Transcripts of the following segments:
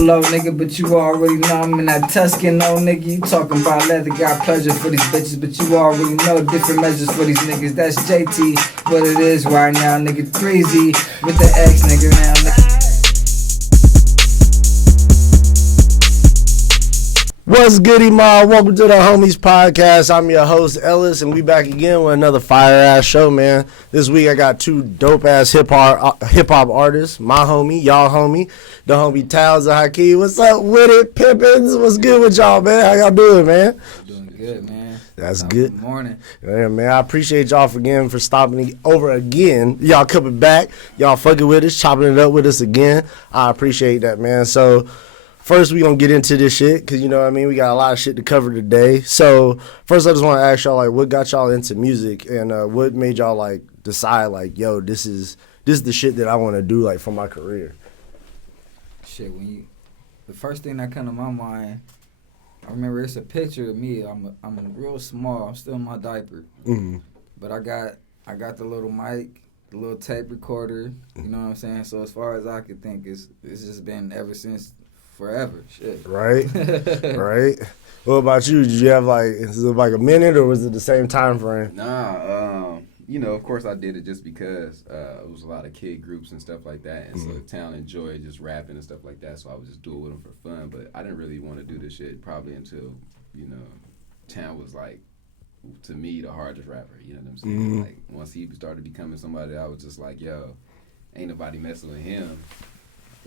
Buffalo, nigga, but you already know I'm in that Tuscan, oh, nigga. You talking about leather, got pleasure for these bitches, but you already know different measures for these niggas. That's JT, what it is right now, nigga. Threezy with the X, nigga, now, nigga. What's goody, ma? Welcome to the Homies Podcast. I'm your host, Ellis, and we back again with another fire-ass show, man. This week I got two dope-ass hip-hop artists, my homie, y'all homie, the homie Towns and Hakeem. What's up with it, Pippins? What's good with y'all, man? How y'all doing, man? Doing good, man. That's good. Good morning. Yeah, man, I appreciate y'all for stopping over again. Y'all coming back. Y'all fucking with us, chopping it up with us again. I appreciate that, man. So, first, we gonna get into this shit, because, you know what I mean, we got a lot of shit to cover today. So, first, I just want to ask y'all, like, what got y'all into music, and what made y'all, like, decide, like, yo, this is the shit that I want to do, like, for my career? Shit, the first thing that come to my mind, I remember it's a picture of me. I'm real small. I'm still in my diaper. Mm-hmm. But I got the little mic, the little tape recorder, you know what I'm saying? So, as far as I could think, it's just been ever since. Forever, shit. Right, right. What about you? Did you have is it like a minute, or was it the same time frame? Nah, you know, of course I did it just because it was a lot of kid groups and stuff like that, and so the town enjoyed just rapping and stuff like that, so I would just do it with them for fun, but I didn't really want to do this shit probably until, you know, town was like, to me, the hardest rapper, you know what I'm saying? Like, once he started becoming somebody, I was just like, yo, ain't nobody messing with him.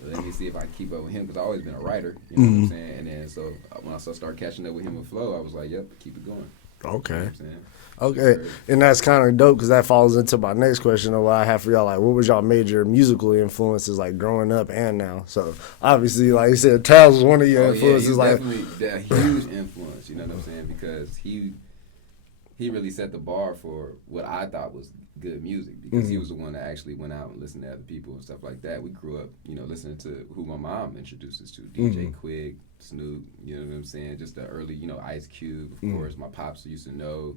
Let me see if I can keep up with him, because I've always been a writer, you know what I'm saying? And then so when I started catching up with him with flow, I was like, yep, keep it going. Okay. You know what I'm saying? Okay. And that's kind of dope, because that falls into my next question of what I have for y'all. Like, what was y'all major musical influences, like, growing up and now? So, obviously, like you said, Taz was one of your influences. Yeah, like definitely a huge influence, you know what I'm saying? Because he really set the bar for what I thought was good music, because he was the one that actually went out and listened to other people and stuff like that. We grew up, you know, listening to who my mom introduced us to, DJ Quick, Snoop, you know what I'm saying? Just the early, you know, Ice Cube, of course. My pops used to know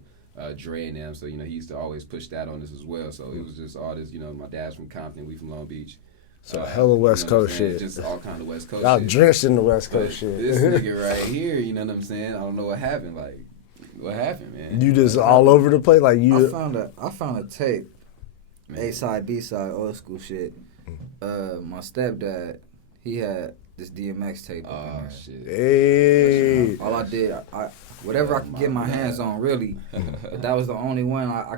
Dre and them, so, you know, he used to always push that on us as well. So it was just all this, you know, my dad's from Compton, we from Long Beach. So hella West Coast shit. Just all kind of West Coast y'all shit. drenched in the West Coast shit. This nigga right here, you know what I'm saying? I don't know what happened, like, what happened, man? You just all over the place, like you. I found a tape, A side, B side, old school shit. My stepdad, he had this DMX tape. Oh shit! Hey. All I did, whatever I could get my hands on, really. But that was the only one I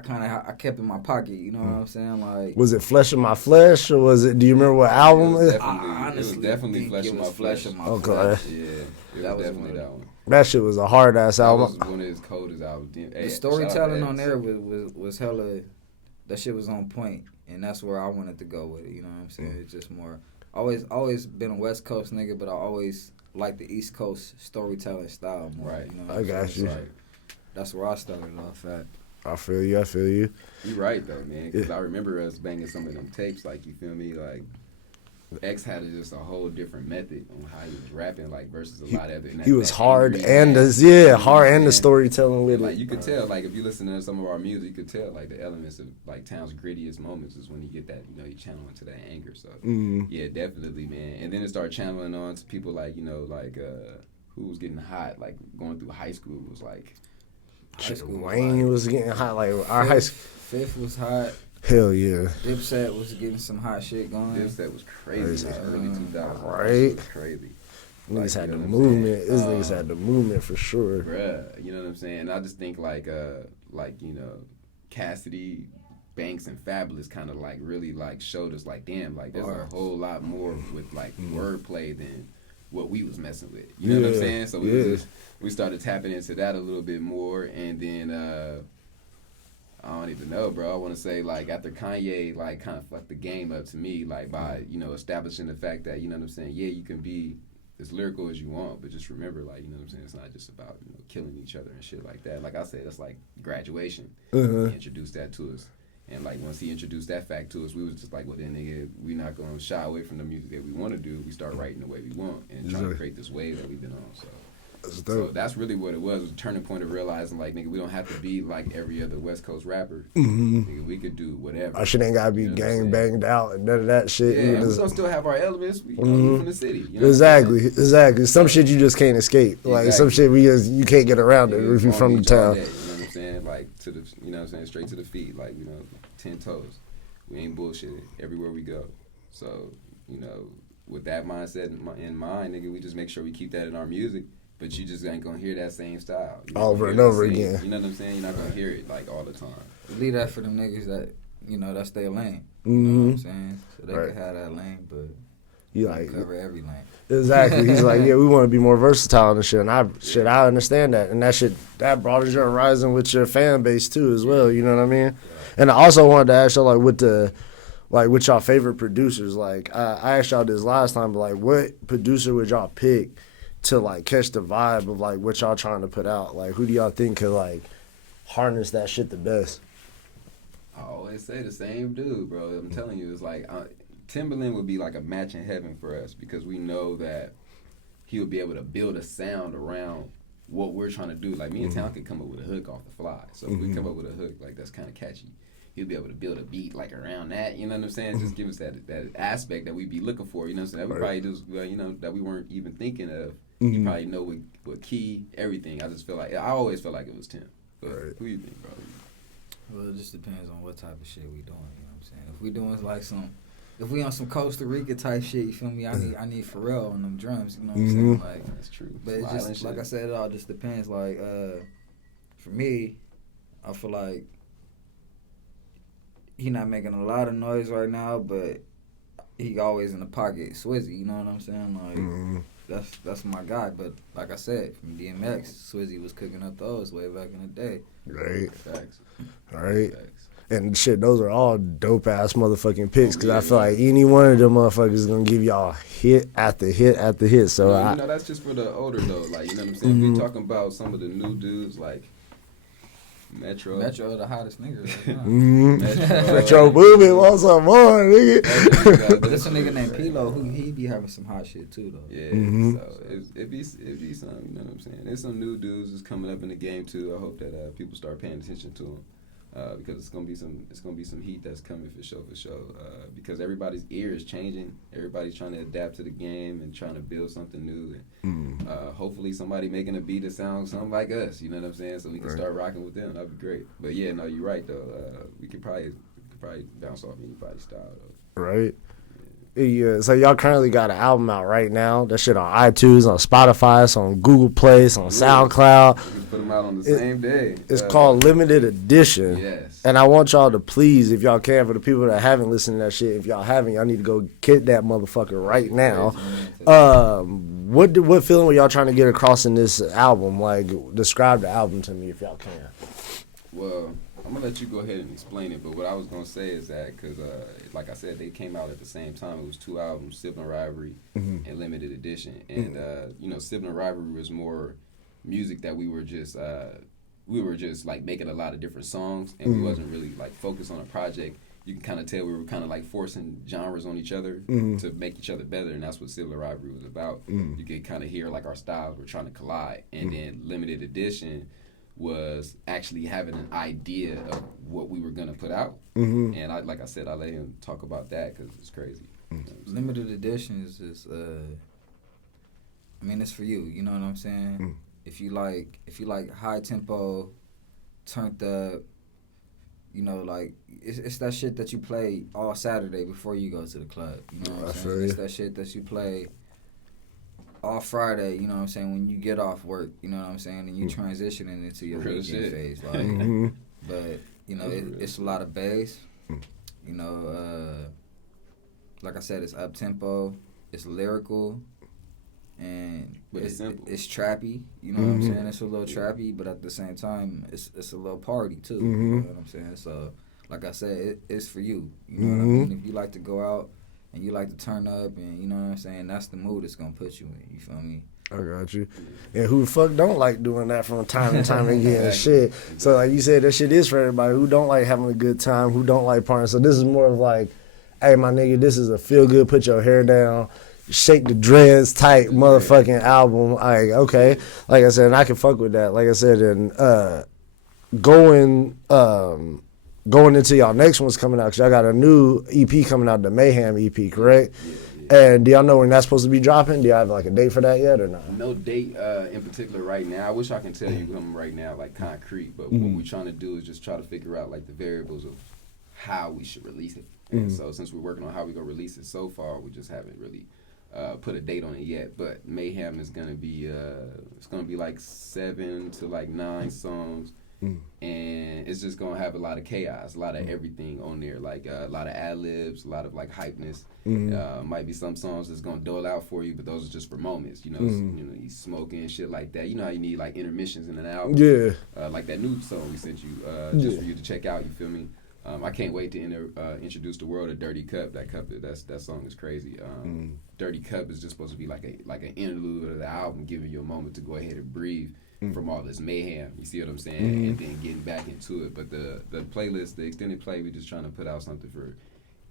kept in my pocket. You know what I'm saying? Like, was it Flesh of My Flesh, or was it? Do you remember what album it is? I honestly definitely think it was Flesh of My Flesh. Yeah, it was definitely that one. That shit was a hard ass album. That was one of his coldest albums. The storytelling on there was hella. That shit was on point, and that's where I wanted to go with it. You know what I'm saying? It's just more. Always been a West Coast nigga, but I always liked the East Coast storytelling style more. Right. You know I got you. Like, that's where I started off at. I feel you. You right though, man. Because I remember us banging some of them tapes. Like, you feel me? Like, X had just a whole different method on how he was rapping, like, versus a lot of it. He was hard and the storytelling with like, it. you could tell, like, if you listen to some of our music, you could tell, like, the elements of, like, Town's grittiest moments is when you get that, you know, you channel into that anger. So, yeah, definitely, man. And then it started channeling on to people like, you know, like, who was getting hot, like, going through high school was like. Wayne was getting hot, like, our high school. Fifth was hot. Hell yeah. Dipset was getting some hot shit going. Dipset was crazy. Like early 2000s. Right. It was crazy. Niggas had the movement. These niggas had the movement for sure. Bruh, you know what I'm saying? And I just think like, you know, Cassidy, Banks, and Fabulous kind of like really like showed us like, damn, like there's a whole lot more with like wordplay than what we was messing with. You know what I'm saying? So we started tapping into that a little bit more, and then I don't even know, bro. I want to say, like, after Kanye, like, kind of fucked the game up to me, like, by, you know, establishing the fact that, you know what I'm saying, yeah, you can be as lyrical as you want, but just remember, like, you know what I'm saying, it's not just about, you know, killing each other and shit like that. Like I said, it's like graduation. He introduced that to us. And, like, once he introduced that fact to us, we was just like, well, then, nigga, we not going to shy away from the music that we want to do. We start writing the way we want and trying to create this wave that we've been on, so. So that's really what it was a turning point of realizing, like, nigga, we don't have to be like every other West Coast rapper. Nigga, we could do whatever. Our shit ain't gotta be gang banged out and none of that shit. Yeah, and we gonna still have our elements. We from the city. You know exactly. Some shit you just can't escape. Like some shit you can't get around it if you're from the town. You know what I'm saying? Like to the, you know what I'm saying, straight to the feet. Like, 10 toes. We ain't bullshitting everywhere we go. So, with that mindset in mind, nigga, we just make sure we keep that in our music. But you just ain't gonna hear that same style over and over again. You know what I'm saying? You're not gonna hear it like all the time. Leave that for them niggas that that's their lane. You know what I'm saying? So they can have that lane, but you like cover every lane. Exactly. He's like, yeah, we want to be more versatile and shit. And I understand that, and that broadens your horizon with your fan base too as well. You know what I mean? Yeah. And I also wanted to ask y'all with y'all favorite producers. Like I asked y'all this last time, but like, what producer would y'all pick to like catch the vibe of like what y'all trying to put out? Like, who do y'all think could like harness that shit the best? I always say the same dude, bro. I'm telling you, it's like Timberland would be like a match in heaven for us because we know that he would be able to build a sound around what we're trying to do. Like me and Town could come up with a hook off the fly. So if we come up with a hook like that's kind of catchy, he'll be able to build a beat like around that. You know what I'm saying? Just give us that aspect that we'd be looking for. You know what I'm saying? That we probably just that we weren't even thinking of. You probably know what key, everything. I always felt like it was Tim. But who you think, bro? Well, it just depends on what type of shit we doing. You know what I'm saying? If we doing like if we on some Costa Rica type shit, you feel me? I need Pharrell on them drums. You know what I'm saying? Like that's true. But it just like I said, it all just depends. Like for me, I feel like he not making a lot of noise right now, but he always in the pocket. Swizzy, you know what I'm saying? Like that's my guy. But like I said, from DMX, Swizzy was cooking up those way back in the day. Right. Facts. Right. Facts. And shit, those are all dope ass motherfucking picks because I feel like any one of them motherfuckers is gonna give y'all hit after hit after hit. So that's just for the older though. Like, you know what I'm saying? We talking about some of the new dudes like Metro, the hottest nigga right now. Metro Boomin, what's up, more nigga? But there's a nigga named Pilo who he be having some hot shit too though. Yeah, so it be some, you know what I'm saying? There's some new dudes that's coming up in the game too. I hope that people start paying attention to them. Because it's gonna be some heat that's coming for sure. Because everybody's ear is changing. Everybody's trying to adapt to the game and trying to build something new. And hopefully somebody making a beat that sounds something like us. You know what I'm saying? So we can start rocking with them. That'd be great. But yeah, no, you're right though. We could probably bounce off anybody's style though. Right. Yeah, so y'all currently got an album out right now. That shit on iTunes, on Spotify, it's on Google Play, it's on SoundCloud. We can put them out on the same day. It's called Limited Edition. Yes. And I want y'all to please, if y'all can, for the people that haven't listened to that shit, if y'all haven't, y'all need to go get that motherfucker right now. What feeling were y'all trying to get across in this album? Like, describe the album to me if y'all can. Well, I'm going to let you go ahead and explain it, but what I was going to say is that, because, like I said, they came out at the same time. It was two albums, Sibling Rivalry and Limited Edition. And, Sibling Rivalry was more music that we were just like making a lot of different songs, and we wasn't really like focused on a project. You can kind of tell we were kind of like forcing genres on each other to make each other better, and that's what Sibling Rivalry was about. You could kind of hear like our styles were trying to collide, and then Limited Edition was actually having an idea of what we were gonna put out, and I let him talk about that because it's crazy. Limited Edition is it's for you. You know what I'm saying? If you like high tempo, turned up, like it's that shit that you play all Saturday before you go to the club. You know what I'm saying? It's that shit that you play all Friday, you know what I'm saying, when you get off work, you know what I'm saying, and you transitioning into your weekend phase. Like, but, it's a lot of bass. Like I said, it's up-tempo, it's lyrical, and it's trappy. You know what I'm saying? It's a little trappy, but at the same time, it's a little party, too. You know what I'm saying? So, like I said, it's for you. You know what I mean? If you like to go out, and you like to turn up, and you know what I'm saying, that's the mood it's gonna put you in. You feel me? I got you. And who the fuck don't like doing that from time to time again and shit. So like you said, that shit is for everybody who don't like having a good time, who don't like partying. So this is more of like, hey, my nigga, this is a feel good, put your hair down, shake the dreads type motherfucking album. Like, okay. Like I said, and I can fuck with that. Like I said, and going into y'all next one's coming out, because y'all got a new EP coming out, the Mayhem EP, correct? Yeah. And do y'all know when that's supposed to be dropping? Do y'all have like a date for that yet or not? No date in particular right now. I wish I can tell you something right now, like concrete, but what we're trying to do is just try to figure out like the variables of how we should release it. And so since we're working on how we're going to release it so far, we just haven't really put a date on it yet. But Mayhem is going to be, it's going to be like 7 to like 9 songs. And it's just gonna have a lot of chaos, a lot of everything on there, like a lot of ad-libs, a lot of like hypeness. Might be some songs that's gonna dole out for you, but those are just for moments, you know. You smoking and shit like that. You know how you need like intermissions in an album. Yeah. Like that new song we sent you, just for you to check out. You feel me? I can't wait to introduce the world to Dirty Cup. That song is crazy. Dirty Cup is just supposed to be like an interlude of the album, giving you a moment to go ahead and breathe from all this mayhem. You see what I'm saying? And then getting back into it. But the playlist, the extended play, we're just trying to put out something for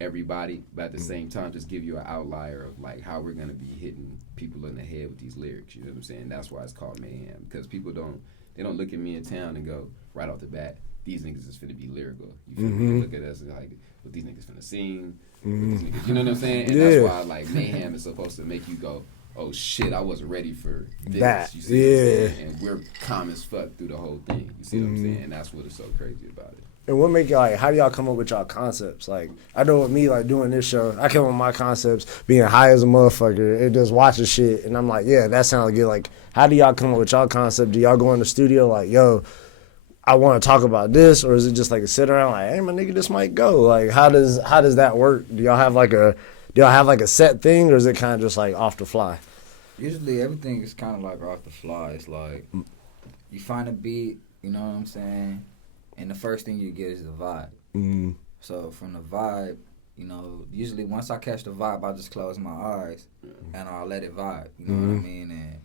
everybody, but at the same time just give you an outlier of like how we're going to be hitting people in the head with these lyrics. You know what I'm saying? That's why it's called Mayhem, because people don't look at me in town and go right off the bat, these niggas is finna be lyrical. You feel me? They look at us like, what these niggas finna sing, what these niggas, you know what I'm saying? And that's why like Mayhem is supposed to make you go, oh shit, I wasn't ready for this. That, you see what I'm saying? And we're calm as fuck through the whole thing. You see what I'm saying? And that's what is so crazy about it. And what make y'all, like, how do y'all come up with y'all concepts? Like, I know with me, like, doing this show, I come up with my concepts being high as a motherfucker and just watching shit, and I'm like, yeah, that sounds good. Like, how do y'all come up with y'all concept? Do y'all go in the studio like, yo, I want to talk about this, or is it just like a sit around like, hey, my nigga, this might go? Like, how does that work? Do y'all have like a set thing, or is it kind of just like off the fly? Usually everything is kind of like off the fly. It's like you find a beat, you know what I'm saying, and the first thing you get is the vibe. So from the vibe, you know, usually once I catch the vibe, I just close my eyes and I'll let it vibe. You know what I mean? And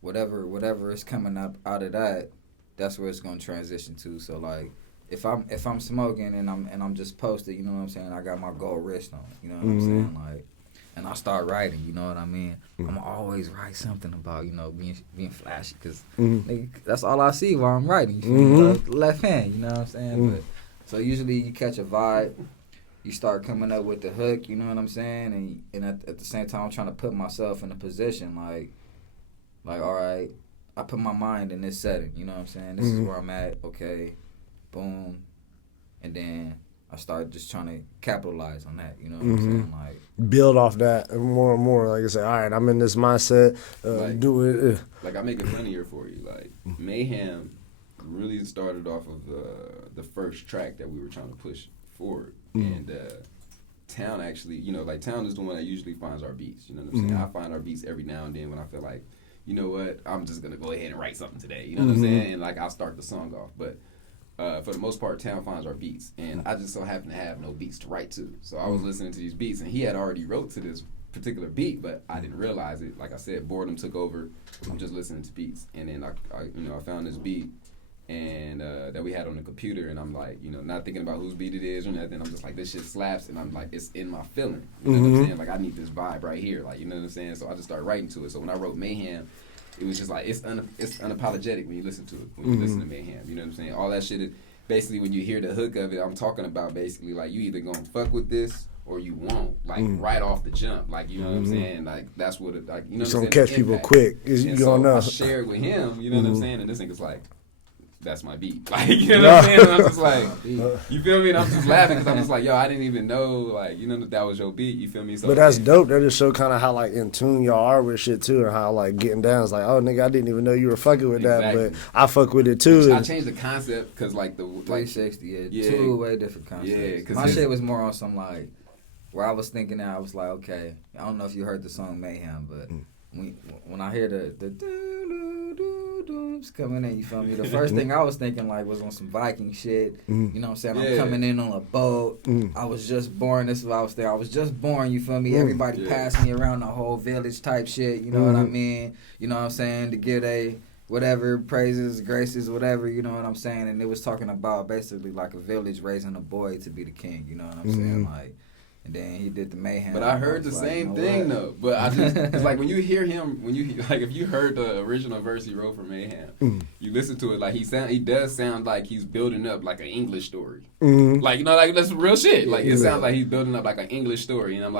whatever is coming up out of that, that's where it's gonna transition to. So like, if I'm smoking and I'm just posted, you know what I'm saying, I got my gold wrist on, you know what I'm saying, like, and I start writing, you know what I mean. I'm always write something about, you know, being flashy, cause that's all I see while I'm writing. You feel me? Left hand, you know what I'm saying. But so usually you catch a vibe, you start coming up with the hook, you know what I'm saying, and at the same time I'm trying to put myself in a position like all right, I put my mind in this setting, you know what I'm saying? This is where I'm at, okay, boom. And then I start just trying to capitalize on that, you know what I'm saying? Like, build off that more and more. Like I say, all right, I'm in this mindset, do it. Like, I make it funnier for you. Like, Mayhem really started off of the first track that we were trying to push forward. And Town actually, you know, like, Town is the one that usually finds our beats, you know what I'm saying? I find our beats every now and then when I feel like, you know what, I'm just going to go ahead and write something today. You know what I'm saying? And, like, I'll start the song off. But for the most part, Town finds our beats. And I just so happen to have no beats to write to. So I was listening to these beats, and he had already wrote to this particular beat, but I didn't realize it. Like I said, boredom took over. I'm just listening to beats. And then, I found this beat and that we had on the computer, and I'm like, you know, not thinking about whose beat it is or nothing. I'm just like, this shit slaps, and I'm like, it's in my feeling. You know what I'm saying? Like, I need this vibe right here. Like, you know what I'm saying? So I just started writing to it. So when I wrote Mayhem, it was just like, it's unapologetic when you listen to it, when you listen to Mayhem. You know what I'm saying? All that shit is, basically, when you hear the hook of it, I'm talking about basically, like, you either gonna fuck with this or you won't. Like, right off the jump. Like, you know what I'm saying? Like, that's what it, like, you know what I'm saying? It's gonna catch people quick. You so don't know. I shared with him, you know what I'm saying? And this nigga's like, that's my beat. Like, you know what I'm saying? And I'm just like, you feel me? And I'm just laughing because I'm just like, yo, I didn't even know, like, you know, that was your beat. You feel me? So, but that's dope. That just show kind of how, like, in tune y'all are with shit, too, and how, like, getting down is like, oh, nigga, I didn't even know you were fucking with that, but I fuck with it, too. I changed the concept because, like, the... 360, two way different concepts. Yeah, because my shit was more on some, like, where I was thinking that I was like, okay, I don't know if you heard the song Mayhem, but when I hear the coming in, you feel me? The first thing I was thinking like was on some Viking shit. You know what I'm saying? I'm coming in on a boat. I was just born. This is what I was thinking. I was just born. You feel me? Everybody passed me around the whole village type shit. You know what I mean? You know what I'm saying? To get a whatever praises, graces, whatever. You know what I'm saying? And it was talking about basically like a village raising a boy to be the king. You know what I'm saying? Like. And then he did the Mayhem. But I heard the same thing though. But I just it's like when you hear him, like if you heard the original verse he wrote for Mayhem, you listen to it like he does sound like he's building up like an English story. Like like that's real shit. Like it sounds like he's building up like an English story, and I'm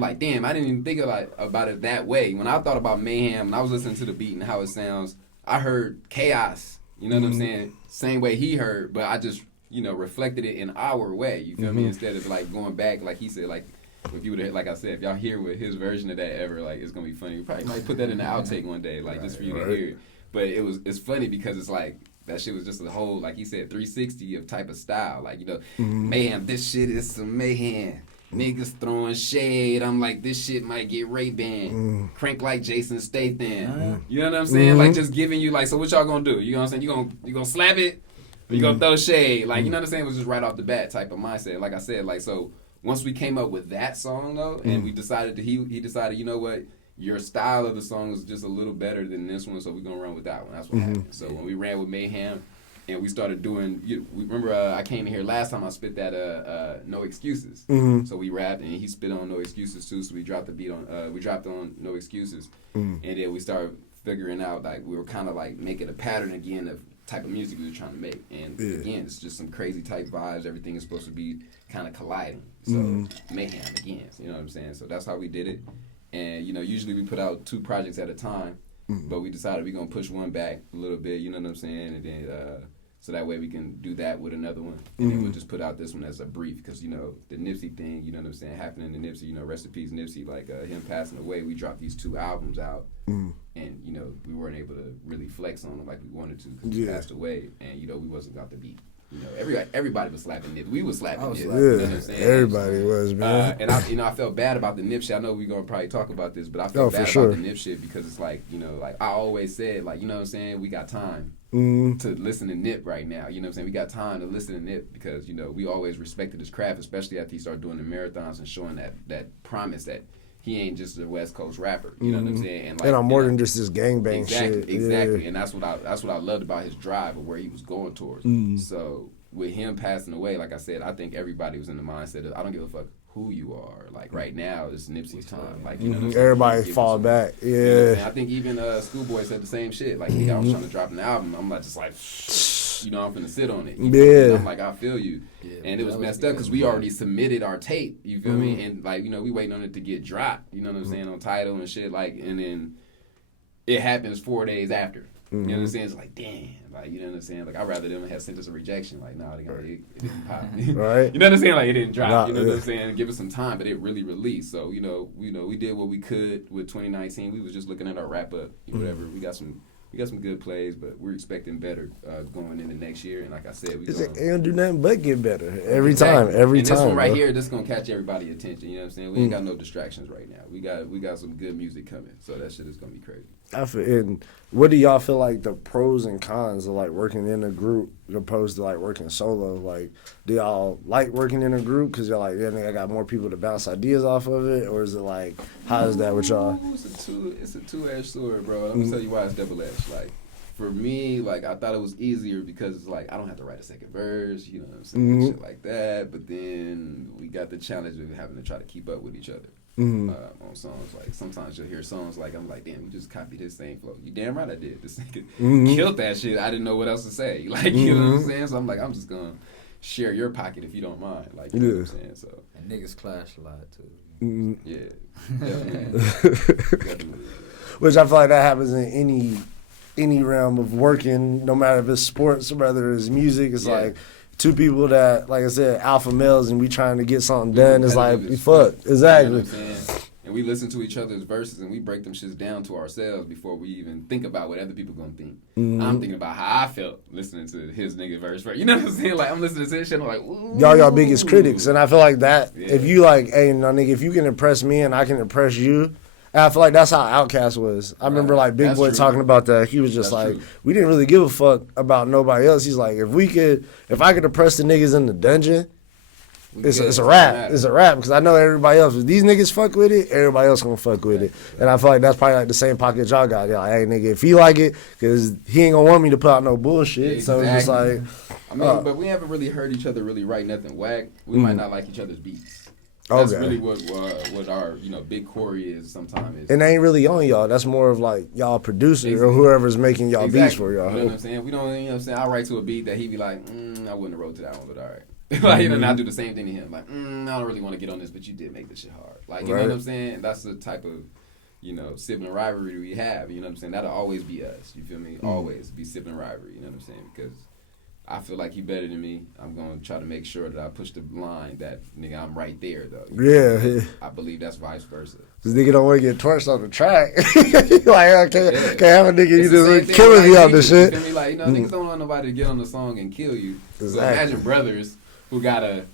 like, damn, I didn't even think about it that way. When I thought about Mayhem and I was listening to the beat and how it sounds, I heard chaos. You know what I'm saying? Same way he heard, but I just reflected it in our way. You feel me? Instead of like going back, like he said, like if you would, like I said, if y'all hear with his version of that ever, like it's gonna be funny. We probably might put that in the outtake one day, like just for you to hear it. But it's funny because it's like that shit was just a whole, like he said, 360 of type of style. Like mayhem. This shit is some mayhem. Niggas throwing shade. I'm like, this shit might get Ray-Ban. Crank like Jason Statham. You know what I'm saying? Like just giving you like, so what y'all gonna do? You know what I'm saying? You gonna slap it? Or you gonna throw shade? Like, you know what I'm saying? It was just right off the bat type of mindset. Like I said, like, so once we came up with that song though, and we decided he decided, you know what, your style of the song is just a little better than this one, so we're gonna run with that one. That's what happened. So when we ran with Mayhem and we started doing, remember I came in here last time I spit that No Excuses. So we rapped and he spit on No Excuses too, so we dropped the beat on we dropped on No Excuses. And then we started figuring out like we were kind of like making a pattern again of type of music we were trying to make. And again, it's just some crazy type vibes. Everything is supposed to be kind of colliding. So Mayhem again, you know what I'm saying? So that's how we did it. And usually we put out 2 projects at a time, but we decided we're gonna push one back a little bit, you know what I'm saying? And then so that way we can do that with another one. And then we'll just put out this one as a brief, because the Nipsey thing, you know what I'm saying, happening to Nipsey, rest in peace Nipsey, like him passing away, we dropped these 2 albums out. And we weren't able to really flex on him like we wanted to because he passed away, and we wasn't got the beat. Everybody was slapping Nip. We was slapping Nip. You know what I'm saying? Everybody was, man. And I felt bad about the Nip shit. I know we're gonna probably talk about this, but I felt bad about the Nip shit because it's like, like I always said, like, you know what I'm saying, we got time to listen to Nip right now. You know what I'm saying? We got time to listen to Nip because, we always respected his craft, especially after he started doing the marathons and showing that promise that he ain't just a West Coast rapper. You know what I'm saying? And, like, I'm more than just this gangbang shit. Exactly. Yeah. And that's what I loved about his drive of where he was going towards. So with him passing away, like I said, I think everybody was in the mindset of, I don't give a fuck who you are. Like right now, it's Nipsey's time. Like everybody fall back. Yeah. I think even Schoolboy said the same shit. Like I was trying to drop an album. I'm not just like, I'm finna sit on it. I'm like, I feel you. Yeah, and it was messed up because we already submitted our tape. You feel me? And like, we waiting on it to get dropped. You know what I'm saying? On Tidal and shit. Like, and then it happens 4 days after. You know what I'm saying? It's like, damn. Like, you know what I'm saying? Like, I'd rather them have sent us a rejection. Like, nah, it didn't pop. Right. You know what I'm saying? Like, it didn't drop. You know what I'm saying? Give us some time, but it really released. So, we did what we could with 2019. We was just looking at our wrap up, whatever. We got some good plays, but we're expecting better going into next year. And like I said, we don't do nothing but get better every time. Every and time. This one right here, this gonna catch everybody's attention. You know what I'm saying? We ain't got no distractions right now. We got some good music coming, so that shit is gonna be crazy. And what do y'all feel like the pros and cons of like working in a group opposed to like working solo? Like, do y'all like working in a group because you're like, I got more people to bounce ideas off of it, or is it like, how is that with y'all? It's a two-edged sword, bro. Let me tell you why it's double-edged. Like, for me, like, I thought it was easier because it's like I don't have to write a second verse, you know what I'm saying, shit like that. But then we got the challenge of having to try to keep up with each other. On songs. Like sometimes you'll hear songs like I'm like, damn, you just copied this same flow. You damn right I did. This nigga killed that shit. I didn't know what else to say. Like, you know what I'm saying? So I'm like, I'm just gonna share your pocket if you don't mind. Like, you know what I'm saying? So and niggas clash a lot too. Yeah. Definitely. Which I feel like that happens in any realm of working, no matter if it's sports or whether it's music. It's like 2 people that, like I said, alpha males, and we trying to get something done. It's like, fuck. Exactly. You know what I'm saying? And we listen to each other's verses and we break them shits down to ourselves before we even think about what other people gonna think. I'm thinking about how I felt listening to his nigga verse. You know what I'm saying? Like, I'm listening to this shit and I'm like, ooh. Y'all biggest critics. And I feel like that, if you like, hey, no, nigga, if you can impress me and I can impress you, and I feel like that's how Outkast was. I remember like Big Boy talking about that. He was just we didn't really give a fuck about nobody else. He's like, if I could impress the niggas in the dungeon, it's a rap. It's a rap because I know everybody else. If these niggas fuck with it, everybody else gonna fuck with it. And I feel like that's probably like the same pocket y'all got. You're like, hey nigga, if he like it, because he ain't gonna want me to put out no bullshit. So it's just like, I mean, but we haven't really heard each other really write nothing whack. We might not like each other's beats. That's really what our big core is sometimes. And they ain't really on y'all. That's more of like y'all producer or whoever's making y'all beats for y'all. You know what I'm saying? We don't. You know what I'm saying? I write to a beat that he be like, I wouldn't have wrote to that one, but all right. Like, and I do the same thing to him. Like, I don't really want to get on this, but you did make this shit hard. Like, you know what I'm saying? That's the type of, sibling rivalry we have. You know what I'm saying? That'll always be us. You feel me? Always be sibling rivalry. You know what I'm saying? Because I feel like he better than me. I'm going to try to make sure that I push the line that, nigga, I'm right there, though. Yeah. I believe that's vice versa. This nigga don't want to get torched on the track. Like, I can't have a nigga you just killing me on this shit. You feel me? Like, niggas don't want nobody to get on the song and kill you. Exactly. So imagine brothers who got to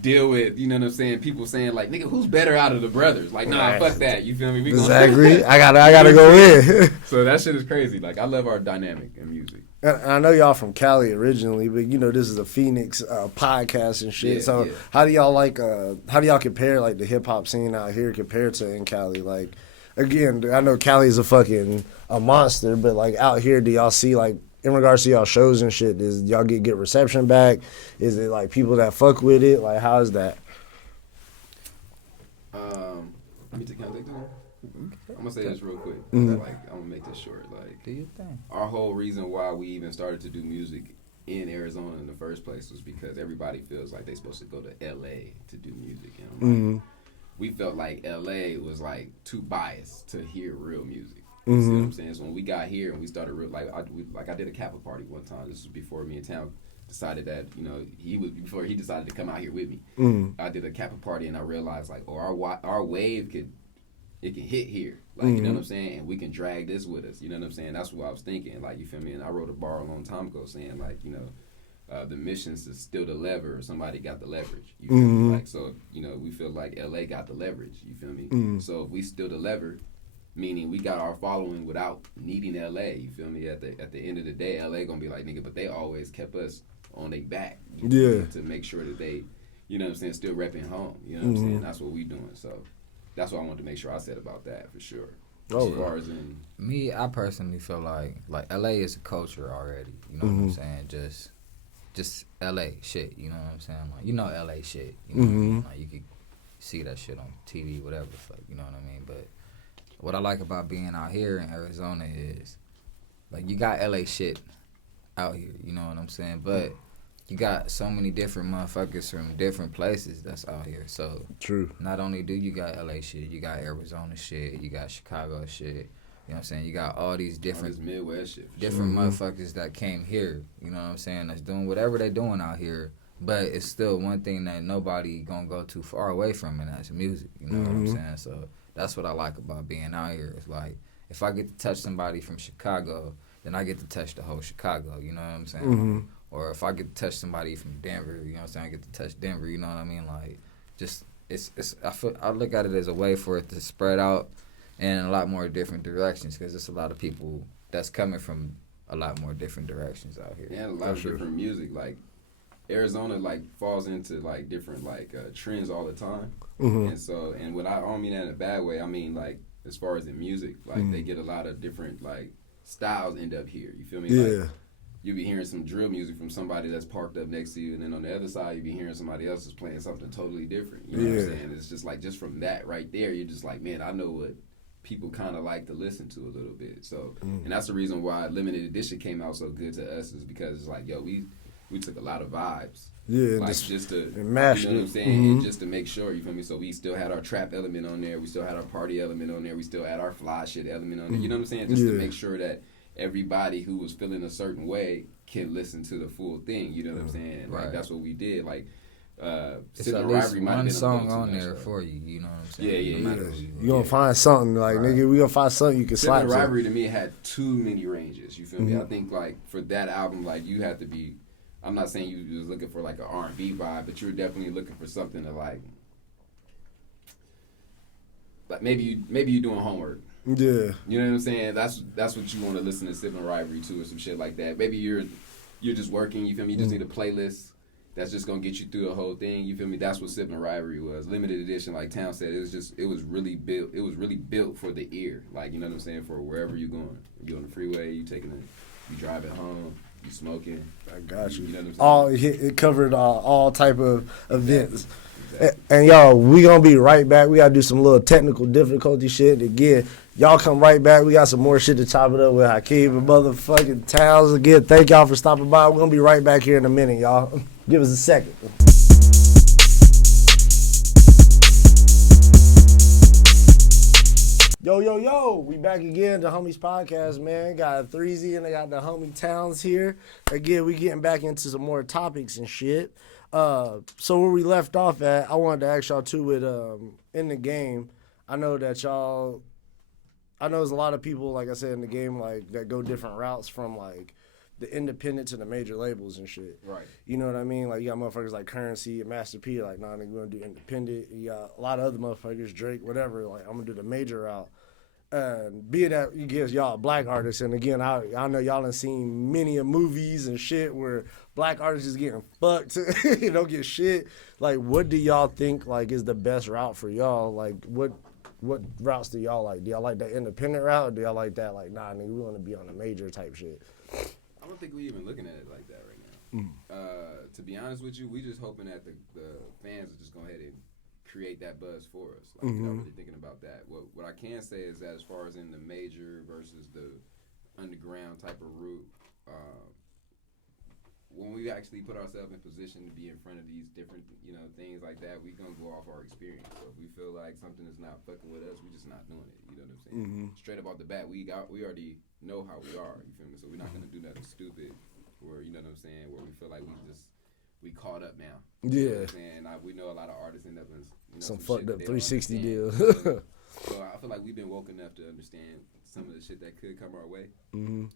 deal with, you know what I'm saying, people saying, like, nigga, who's better out of the brothers? Like, nah, fuck that. You feel me? We exactly. I gotta go in. So that shit is crazy. Like, I love our dynamic in music. And I know y'all from Cali originally, but this is a Phoenix podcast and shit. How do y'all compare like the hip hop scene out here compared to in Cali? Like, again, I know Cali's a monster, but like out here, do y'all see like in regards to y'all shows and shit, does y'all get reception back? Is it like people that fuck with it? Like, how is that? Let me take that. I'm gonna say this real quick. I'm gonna make this short. Like, do your thing. Our whole reason why we even started to do music in Arizona in the first place was because everybody feels like they're supposed to go to LA to do music. Like, we felt like LA was like too biased to hear real music. You see what I'm saying? So when we got here and we started I did a Kappa party one time. This was before me and Town decided that before he decided to come out here with me. I did a Kappa party and I realized like, our wave can hit here, like, you know what I'm saying, and we can drag this with us, you know what I'm saying. That's what I was thinking, like, you feel me. And I wrote a bar a long time ago saying like, the missions is still the lever, or somebody got the leverage, you feel me? Like, so we feel like LA got the leverage, you feel me. So if we still the lever, meaning we got our following without needing LA, you feel me. At the end of the day, LA gonna be like, nigga, but they always kept us on their back, to make sure that they, you know what I'm saying, still repping home, you know what I'm saying. That's what we doing. So that's what I wanted to make sure I said about that, for sure. As far as in me, I personally feel like LA is a culture already. You know what I'm saying? Just LA shit. You know what I'm saying? Like, LA shit. You know what I mean? Like, you could see that shit on TV, whatever the fuck. You know what I mean? But what I like about being out here in Arizona is, like, you got LA shit out here. You know what I'm saying? But you got so many different motherfuckers from different places that's out here. So true. Not only do you got LA shit, you got Arizona shit, you got Chicago shit. You know what I'm saying? You got all these different Midwest shit, different motherfuckers that came here. You know what I'm saying? That's doing whatever they doing out here. But it's still one thing that nobody gonna go too far away from, and that's music. You know what I'm saying? So that's what I like about being out here. It's like, if I get to touch somebody from Chicago, then I get to touch the whole Chicago. You know what I'm saying? Or if I get to touch somebody from Denver, you know what I'm saying, I get to touch Denver, you know what I mean? Like, just, I look at it as a way for it to spread out in a lot more different directions, because there's a lot of people that's coming from a lot more different directions out here. And a lot of different music. Like, Arizona, like, falls into, like, different, like, trends all the time. And when I don't mean that in a bad way, I mean, like, as far as in music, like, they get a lot of different, like, styles end up here. You feel me? Yeah. Like, you be hearing some drill music from somebody that's parked up next to you, and then on the other side, you be hearing somebody else is playing something totally different. You know what I'm saying? It's just like, just from that right there, you're just like, man, I know what people kind of like to listen to a little bit. So, and that's the reason why Limited Edition came out so good to us, is because it's like, yo, we took a lot of vibes. Yeah, like just to, you know what I'm saying, and just to make sure, you feel me. So we still had our trap element on there, we still had our party element on there, we still had our fly shit element on there. You know what I'm saying? Just to make sure that everybody who was feeling a certain way can listen to the full thing. You know what I'm saying? Like, that's what we did. Like, it's at least one song on there for you. You know what I'm saying? Yeah. You gonna find something, like, nigga, we gonna find something you can slap to. Rivalry to me had too many ranges. You feel me? I think, like, for that album, like, you have to be, I'm not saying you was looking for like an R&B vibe, but you're definitely looking for something to like maybe you doing homework. Yeah. You know what I'm saying? That's what you want to listen to Sibling Rivalry to, or some shit like that. Maybe you're just working, you feel me? You just need a playlist that's just gonna get you through the whole thing. You feel me? That's what Sibling Rivalry was. Limited edition, like Town said, it was really built for the ear. Like, you know what I'm saying? For wherever you're going. You're on the freeway, you driving home, you smoking. I got you. You know what I'm saying? All it covered all type of events. Exactly. And y'all, we gonna be right back. We gotta do some little technical difficulty shit. Again, y'all come right back. We got some more shit to chop it up with Hakeem and motherfucking Towns. Again, thank y'all for stopping by. We're gonna be right back here in a minute, y'all. Give us a second. Yo, we back again, the Homies Podcast, man. Got Threezy and I got the homie Towns here. Again, we getting back into some more topics and shit. So where we left off at, I wanted to ask y'all too with in the game. I know there's a lot of people, like I said, in the game, like that go different routes from like the independent to the major labels and shit. Right. You know what I mean? Like you got motherfuckers like Currency and Master P, like, nah, nigga, we're gonna do independent. You got a lot of other motherfuckers, Drake, whatever, like I'm gonna do the major route. Being that it gives y'all black artists, and again, I know y'all done seen many of movies and shit where black artists is getting fucked, you don't get shit. Like, what do y'all think like is the best route for y'all? Like, what routes do y'all like? Do y'all like that independent route, or do y'all like that like, nah, nigga, we want to be on a major type shit? I don't think we even looking at it like that right now. To be honest with you, we just hoping that the fans will just go ahead and create that buzz for us. Like, we're not really thinking about that. What I can say is that as far as in the major versus the underground type of route, when we actually put ourselves in position to be in front of these different, things like that, we gonna go off our experience. So if we feel like something is not fucking with us, we just not doing it. You know what I'm saying? Straight up off the bat, we already know how we are. You feel me? So we're not gonna do nothing stupid, or you know what I'm saying, where we feel like we caught up now. Yeah. And we know a lot of artists end up in some fucked up 360 deal. So I feel like we've been woke enough to understand some of the shit that could come our way.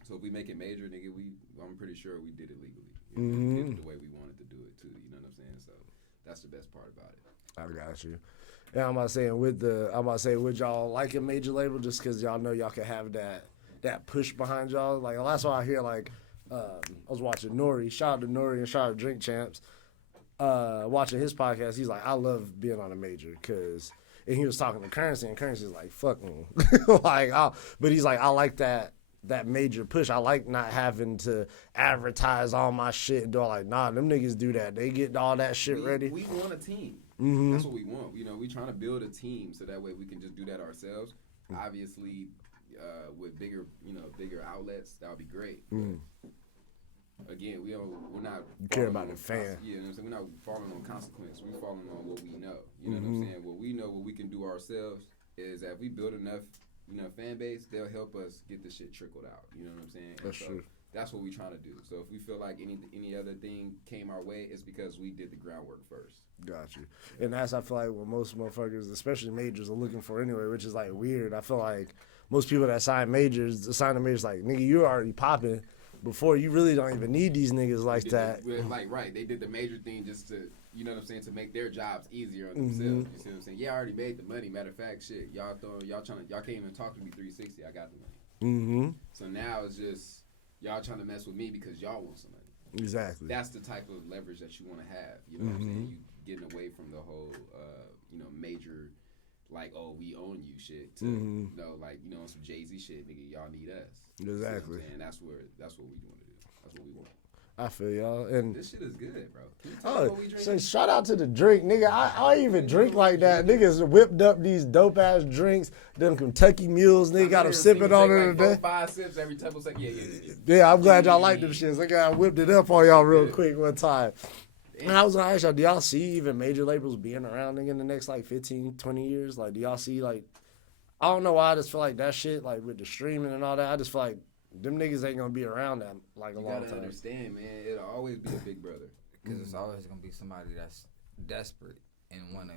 So if we make it major, nigga, I'm pretty sure we did it legally. We did it the way we wanted to do it too. You know what I'm saying? So that's the best part about it. I got you. And I'm about to say would y'all like a major label just because y'all know y'all can have that push behind y'all? Like that's why I hear like I was watching Nori. Shout out to Nori and shout out to Drink Champs. Watching his podcast, he's like, I love being on a major and he was talking to Currency, and Currency's like, fuck me. But he's like, I like that major push. I like not having to advertise all my shit and do all like, nah, them niggas do that. They get all that shit ready. We want a team. That's what we want. We trying to build a team so that way we can just do that ourselves. Obviously, with bigger outlets, that would be great. Again, we're not. You care about the fan. Yeah, you know what I'm saying? We're not falling on consequence. We're falling on what we know. You know what I'm saying? What we know, what we can do ourselves is that if we build enough, fan base, they'll help us get the shit trickled out. You know what I'm saying? That's true. That's what we're trying to do. So if we feel like any other thing came our way, it's because we did the groundwork first. Got you. And that's, I feel like, what most motherfuckers, especially majors, are looking for anyway, which is like weird. I feel like most people that sign majors, like, nigga, you're already popping. Before, you really don't even need these niggas like that. Right. They did the major thing just to, you know what I'm saying, to make their jobs easier on themselves. You see what I'm saying? Yeah, I already made the money. Matter of fact, shit, y'all can't even talk to me 360. I got the money. So now it's just y'all trying to mess with me because y'all want some money. Exactly. That's the type of leverage that you want to have. You know what I'm saying? You getting away from the whole, major, like, oh, we own you shit. To, some Jay-Z shit, nigga, y'all need us. Exactly. And that's what we want to do. That's what we want. I feel y'all. And this shit is good, bro. So shout out to the drink, nigga. I even drink like that. Niggas whipped up these dope ass drinks. Them Kentucky Mules, nigga got them sipping on it today. 5 sips every time. Yeah, I'm glad y'all like them shits. I whipped it up on y'all real quick one time. And I was gonna ask y'all, do y'all see even major labels being around in the next like 15, 20 years? Like, do y'all see like, I don't know why I just feel like that shit, like with the streaming and all that, I just feel like them niggas ain't gonna be around that like a long time. You gotta understand, man, it'll always be a big brother. Because it's always gonna be somebody that's desperate and wanna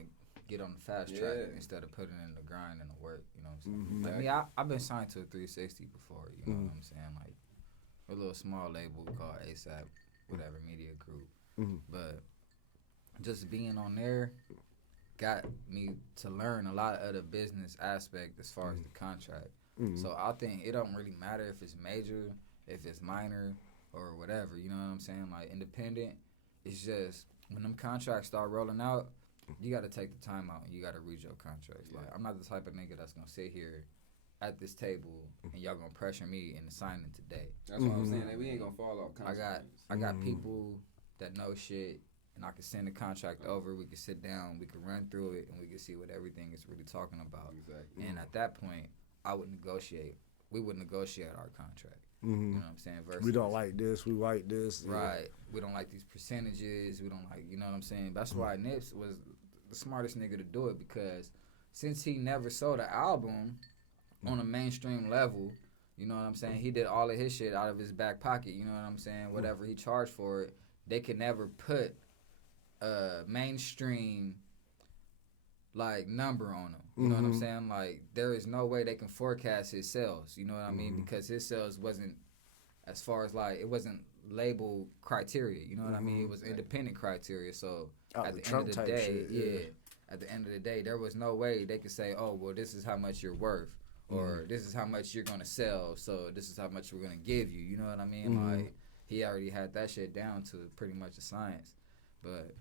get on the fast track instead of putting in the grind and the work, you know what I'm saying? Like me, I've been signed to a 360 before, you know what I'm saying? Like a little small label called ASAP, whatever, media group. But just being on there got me to learn a lot of the business aspect as far as the contract. So I think it don't really matter if it's major, if it's minor, or whatever. You know what I'm saying? Like independent, it's just when them contracts start rolling out, you got to take the time out and you got to read your contracts. Like I'm not the type of nigga that's gonna sit here at this table and y'all gonna pressure me into signing today. That's what I'm saying. Like, we ain't gonna fall off contracts. I got people that know shit, and I can send the contract over. We can sit down, we can run through it, and we can see what everything is really talking about. Exactly. And at that point, I would negotiate. We would negotiate our contract. You know what I'm saying? Versus, we don't like this. We like this. Right. Yeah. We don't like these percentages. We don't like, you know what I'm saying? That's why Nips was the smartest nigga to do it, because since he never sold an album on a mainstream level, you know what I'm saying? He did all of his shit out of his back pocket, you know what I'm saying? Whatever he charged for it, they could never put a mainstream like number on him. You know what I'm saying? Like, there is no way they can forecast his sales, you know what I mean? Because his sales wasn't, as far as like, it wasn't label criteria, you know what I mean? It was independent criteria. So at the end of the day, at the end of the day, there was no way they could say, oh, well, this is how much you're worth, or this is how much you're gonna sell, so this is how much we're gonna give you, you know what I mean? Like, he already had that shit down to pretty much a science. But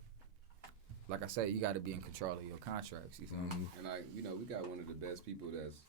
like I said, you got to be in control of your contracts. You feel me? And we got one of the best people that's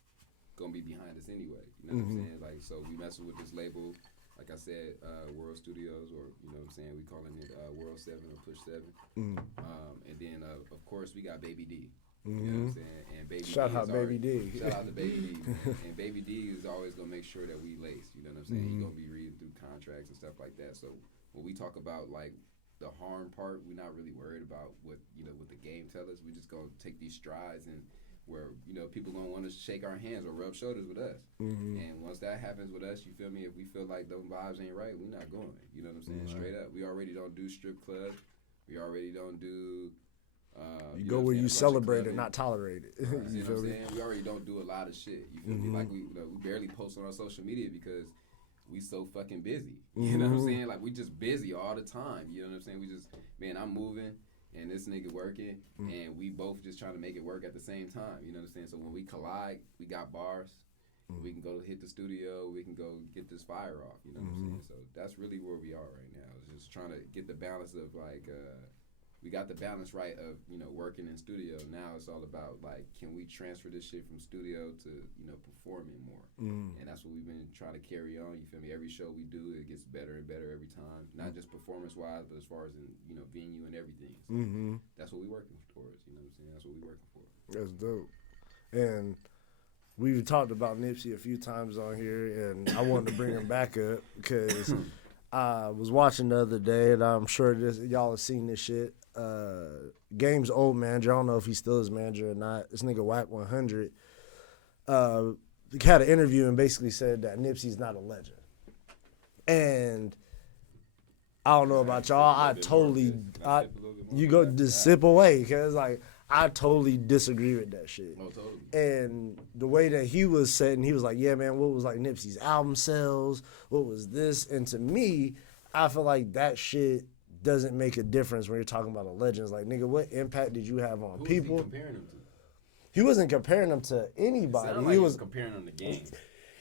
gonna be behind us anyway. You know what I'm saying? Like, so we messing with this label, like I said, World Studios, or you know what I'm saying, we calling it World 7 or Push 7. And then of course we got Baby D. You know what I'm saying? And Baby shout D out Baby D. Shout out to Baby D. And Baby D is always gonna make sure that we lace. You know what I'm saying? He's gonna be reading through contracts and stuff like that. So when we talk about like the harm part, we're not really worried about what the game tell us. We just gonna take these strides, and where people gonna want to shake our hands or rub shoulders with us. And once that happens with us, you feel me? If we feel like those vibes ain't right, we're not going. You know what I'm saying? Straight up. We already don't do strip clubs. We already don't do. You go where you celebrate it, not tolerate it. Right. You know what I'm saying? We already don't do a lot of shit. You feel me? Like we barely post on our social media because we so fucking busy. You know what I'm saying? Like, we just busy all the time. You know what I'm saying? We just, man, I'm moving and this nigga working, and we both just trying to make it work at the same time. You know what I'm saying? So when we collide, we got bars. We can go hit the studio. We can go get this fire off. You know what I'm saying? So that's really where we are right now. It's just trying to get the balance of like, we got the balance right of, working in studio. Now it's all about like, can we transfer this shit from studio to, performing more? And that's what we've been trying to carry on. You feel me? Every show we do, it gets better and better every time. Not just performance wise, but as far as in, venue and everything. So that's what we're working towards. You know what I'm saying? That's what we're working for. That's dope. And we've talked about Nipsey a few times on here, and I wanted to bring him back up because I was watching the other day, and I'm sure y'all have seen this shit. Game's old manager, I don't know if he still is manager or not. This nigga Whack 100 had an interview and basically said that Nipsey's not a legend. And I don't know about y'all. You go just sip away, because like I totally disagree with that shit. Oh, totally. And the way that he was saying, he was like, yeah, man, what was like Nipsey's album sales? What was this? And to me, I feel like that shit doesn't make a difference when you're talking about a legend. It's like, nigga, what impact did you have on people? Who was he comparing him to? He wasn't comparing him to anybody. He was comparing him to Game.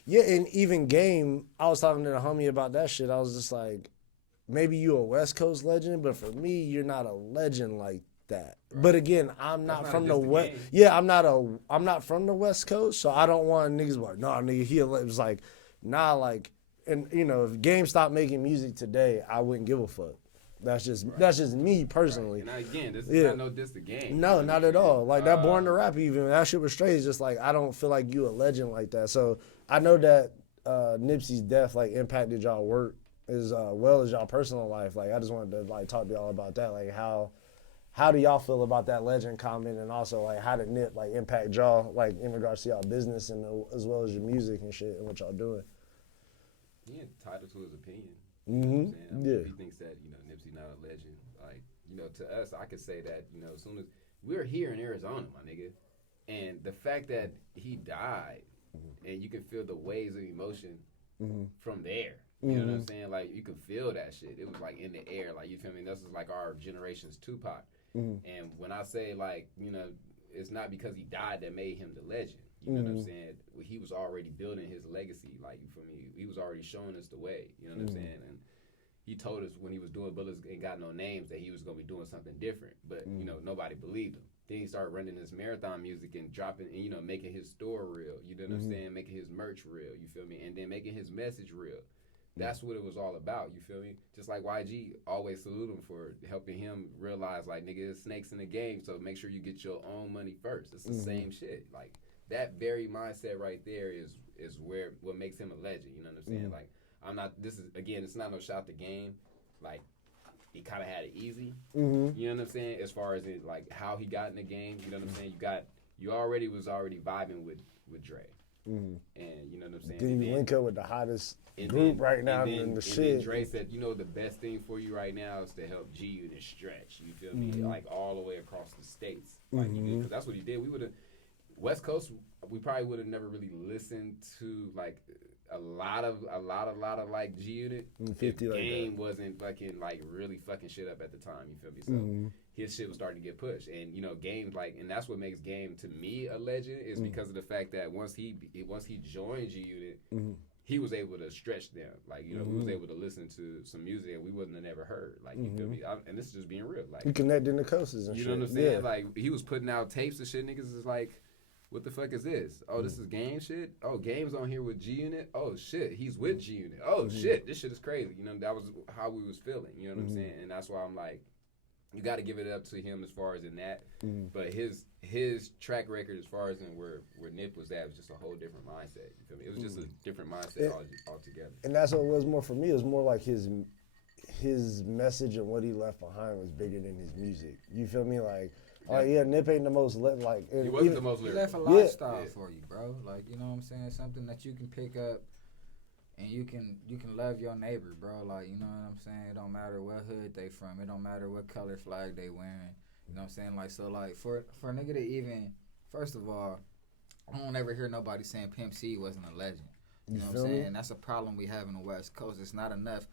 Yeah, and even Game, I was talking to the homie about that shit. I was just like, maybe you a West Coast legend, but for me, you're not a legend like that. Right. But again, I'm not from the West. Yeah, I'm not from the West Coast, so I don't want niggas like, nah, nigga, it was like, nah, like, and if Game stopped making music today, I wouldn't give a fuck. That's just me personally. Right. And again, this is not no diss to Game. No, not at all. Like that Born to Rap, even that shit was straight. It's just like, I don't feel like you a legend like that. So I know that Nipsey's death like impacted y'all work as well as y'all personal life. Like, I just wanted to like talk to y'all about that. Like, how do y'all feel about that legend comment, and also like how did Nip like impact y'all like in regards to y'all business and as well as your music and shit and what y'all doing? He entitled to his opinion. Mm-hmm. You know what I'm saying? Yeah. If he thinks that Nipsey not a legend, like to us, I could say that as soon as we're here in Arizona, my nigga, and the fact that he died, and you can feel the waves of emotion from there. You know what I'm saying? Like, you could feel that shit. It was like in the air. Like, you feel me? This is like our generation's Tupac. And when I say like, it's not because he died that made him the legend. You know what I'm saying? He was already building his legacy. Like, you feel me? He was already showing us the way. You know what I'm saying? And he told us when he was doing Bullets Ain't Got No Names that he was going to be doing something different. But, nobody believed him. Then he started running this marathon music and dropping, and, you know, making his store real. You know what I'm saying? Making his merch real. You feel me? And then making his message real. That's what it was all about. You feel me? Just like YG, always salute him for helping him realize, like, nigga, there's snakes in the game, so make sure you get your own money first. It's the same shit. Like, that very mindset right there is where what makes him a legend. You know what I'm saying? Like, I'm not. This is, again, it's not no shot the game. Like, he kind of had it easy. You know what I'm saying? As far as it, like, how he got in the game. You know what I'm saying? You already was vibing with Dre. And you know what I'm saying? Then you link up with the hottest group right now in the shit. And Dre said, you know, the best thing for you right now is to help GUnit stretch. You feel me? Like, all the way across the states. Like, because that's what he did. We would have, West Coast, we probably would have never really listened to, like, a lot of like GUnit. If Game wasn't fucking, like, really fucking shit up at the time. You feel me? So his shit was starting to get pushed, and, you know, Game's like, and that's what makes Game to me a legend is because of the fact that once he joined GUnit, he was able to stretch them. Like, you know, we was able to listen to some music that we wouldn't have never heard. Like, you feel me? And this is just being real. Like, he connecting the coasts and shit. You know what I'm saying? Like, he was putting out tapes and shit. Niggas is like, what the fuck is this? Oh, this is Game shit? Oh, Game's on here with GUnit? Oh, shit, he's with GUnit. Oh, shit, this shit is crazy. You know, that was how we was feeling. You know what I'm saying? And that's why I'm like, you got to give it up to him as far as in that. But his track record as far as in where Nip was at was just a whole different mindset. You feel me? It was just a different mindset altogether. And that's what it was more for me. It was more like his message and what he left behind was bigger than his music. You feel me? Like, Nip ain't the most like. He wasn't the most lyrical. He left a lifestyle for you, bro. Like, you know what I'm saying? Something that you can pick up. And you can love your neighbor, bro. Like, you know what I'm saying? It don't matter what hood they from. It don't matter what color flag they wearing. You know what I'm saying? Like, so, like, for a nigga to even, first of all, I don't ever hear nobody saying Pimp C wasn't a legend. You know what I'm saying? That's a problem we have in the West Coast. It's not enough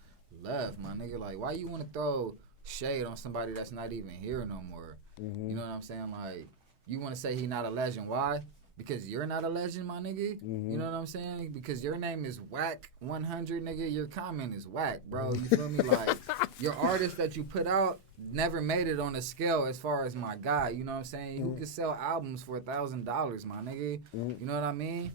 love, my nigga. Like, why you want to throw shade on somebody that's not even here no more? You know what I'm saying? Like, you want to say he not a legend. Why? Because you're not a legend, my nigga. You know what I'm saying? Because your name is Whack 100, nigga. Your comment is whack, bro. You feel me? Like, your artist that you put out never made it on a scale as far as my guy. You know what I'm saying? Who could sell albums for $1,000, my nigga? You know what I mean?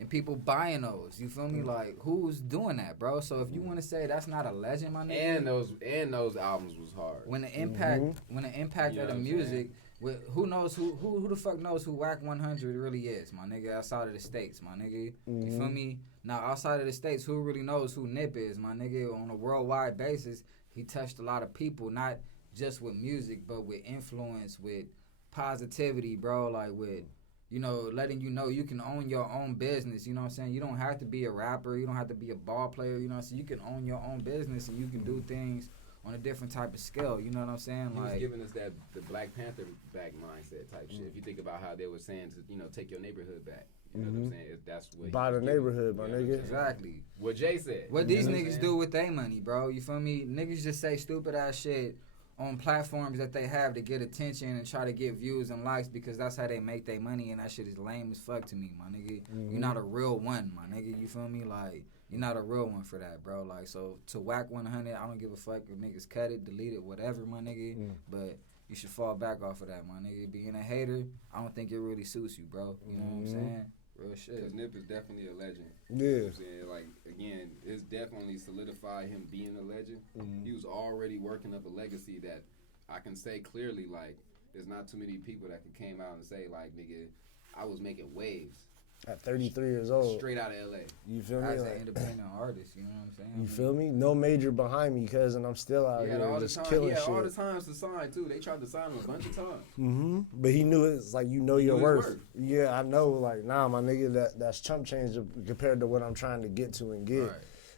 And people buying those. You feel me? Like, who's doing that, bro? So if you want to say that's not a legend, my nigga. And those albums was hard. When the impact of the music. Who knows who the fuck knows who Whack 100 really is, my nigga, outside of the States, my nigga. You feel me? Now, outside of the States, who really knows who Nip is, my nigga? On a worldwide basis, he touched a lot of people, not just with music, but with influence, with positivity, bro, like with, you know, letting you know you can own your own business, you know what I'm saying? You don't have to be a rapper, you don't have to be a ball player, you know what I'm saying? You can own your own business and you can do things on a different type of scale, you know what I'm saying? He was giving us the Black Panther back mindset type shit. If you think about how they were saying to, you know, take your neighborhood back. You know what I'm saying? That's what buy the neighborhood, my nigga. Exactly. What Jay said. What these niggas do with their money, bro. You feel me? Niggas just say stupid ass shit on platforms that they have to get attention and try to get views and likes because that's how they make their money, and that shit is lame as fuck to me, my nigga. You're not a real one, my nigga. You feel me? Like, you're not a real one for that, bro. Like, so to Whack 100, I don't give a fuck if niggas cut it, delete it, whatever, my nigga. But you should fall back off of that, my nigga. Being a hater, I don't think it really suits you, bro. You know what I'm saying? Real shit. Because Nip is definitely a legend. Yeah. You know what I'm saying? Like, again, it's definitely solidified him being a legend. He was already working up a legacy that I can say clearly, like, there's not too many people that came out and say, like, nigga, I was making waves. At 33 years old. Straight out of L.A. You feel me? As an independent artist, you know what I'm saying? You feel me? No major behind me, cuz, and I'm still out here just killing shit. He had all the times to sign, too. They tried to sign him a bunch of times. But he knew it's like, you know your worth. Yeah, I know, like, nah, my nigga, that's chump change compared to what I'm trying to get to and get.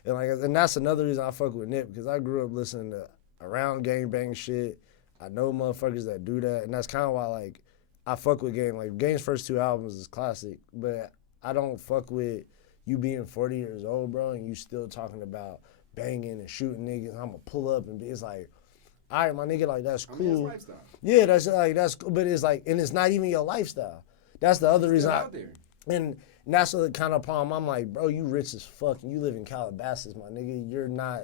Right. And that's another reason I fuck with Nip, because I grew up listening to around gangbang shit. I know motherfuckers that do that, and that's kind of why, like, I fuck with Game. Like, Game's first two albums is classic, but I don't fuck with you being 40 years old, bro, and you still talking about banging and shooting niggas. I'm gonna pull up and be, it's like, all right, my nigga, like, that's cool. I mean, lifestyle. Yeah, that's cool, but it's like, and it's not even your lifestyle. That's the other reason. Out there. And that's the kind of problem. I'm like, bro, you rich as fuck, and you live in Calabasas, my nigga. You're not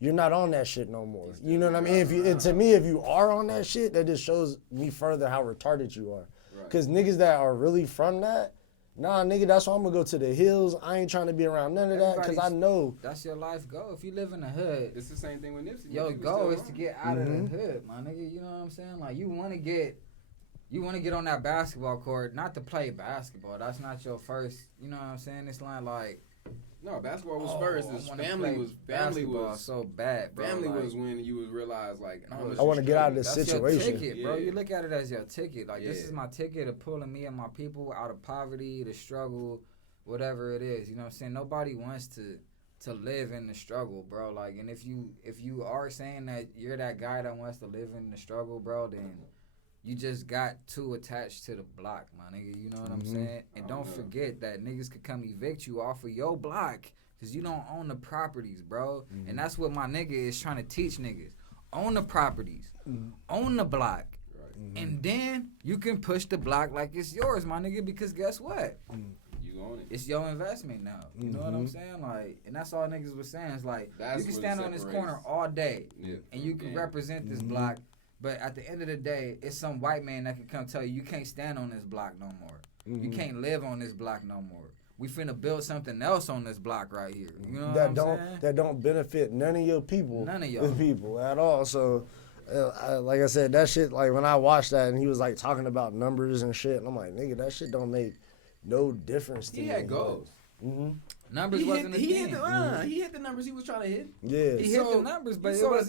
you're not on that shit no more. You know what I mean? To me, if you are on that shit, that just shows me further how retarded you are. Because niggas that are really from that, nah, nigga, that's why I'm gonna go to the hills. I ain't trying to be around none of that because I know. That's your life goal. If you live in the hood. It's the same thing with Nipsey. Your goal is to get out of the hood, my nigga. You know what I'm saying? Like, you want to get on that basketball court, not to play basketball. That's not your first, you know what I'm saying? It's like no, basketball was first. Family was so bad, bro. Family like, was when you would realize, like, I want to get out of this situation. Your ticket, bro. You look at it as your ticket. Like, this is my ticket of pulling me and my people out of poverty, the struggle, whatever it is. You know what I'm saying? Nobody wants to live in the struggle, bro. Like, and if you are saying that you're that guy that wants to live in the struggle, bro, then you just got too attached to the block, my nigga. You know what I'm saying? And don't forget that niggas could come evict you off of your block because you don't own the properties, bro. And that's what my nigga is trying to teach niggas. Own the properties. Own the block. Right. And then you can push the block like it's yours, my nigga, because guess what? You own it. It's your investment now. You know what I'm saying? Like, and that's all niggas was saying. It's like, you can stand on this corner all day and you can represent this block. But at the end of the day, it's some white man that can come tell you can't stand on this block no more. You can't live on this block no more. We finna build something else on this block right here. You know what I'm saying? That don't benefit none of your people. None of y'all people at all. So, like I said, that shit. Like when I watched that and he was like talking about numbers and shit, and I'm like, nigga, that shit don't make no difference to me. He had goals. Numbers wasn't a thing. He hit the numbers he was trying to hit. Yeah, he hit the numbers, but you sold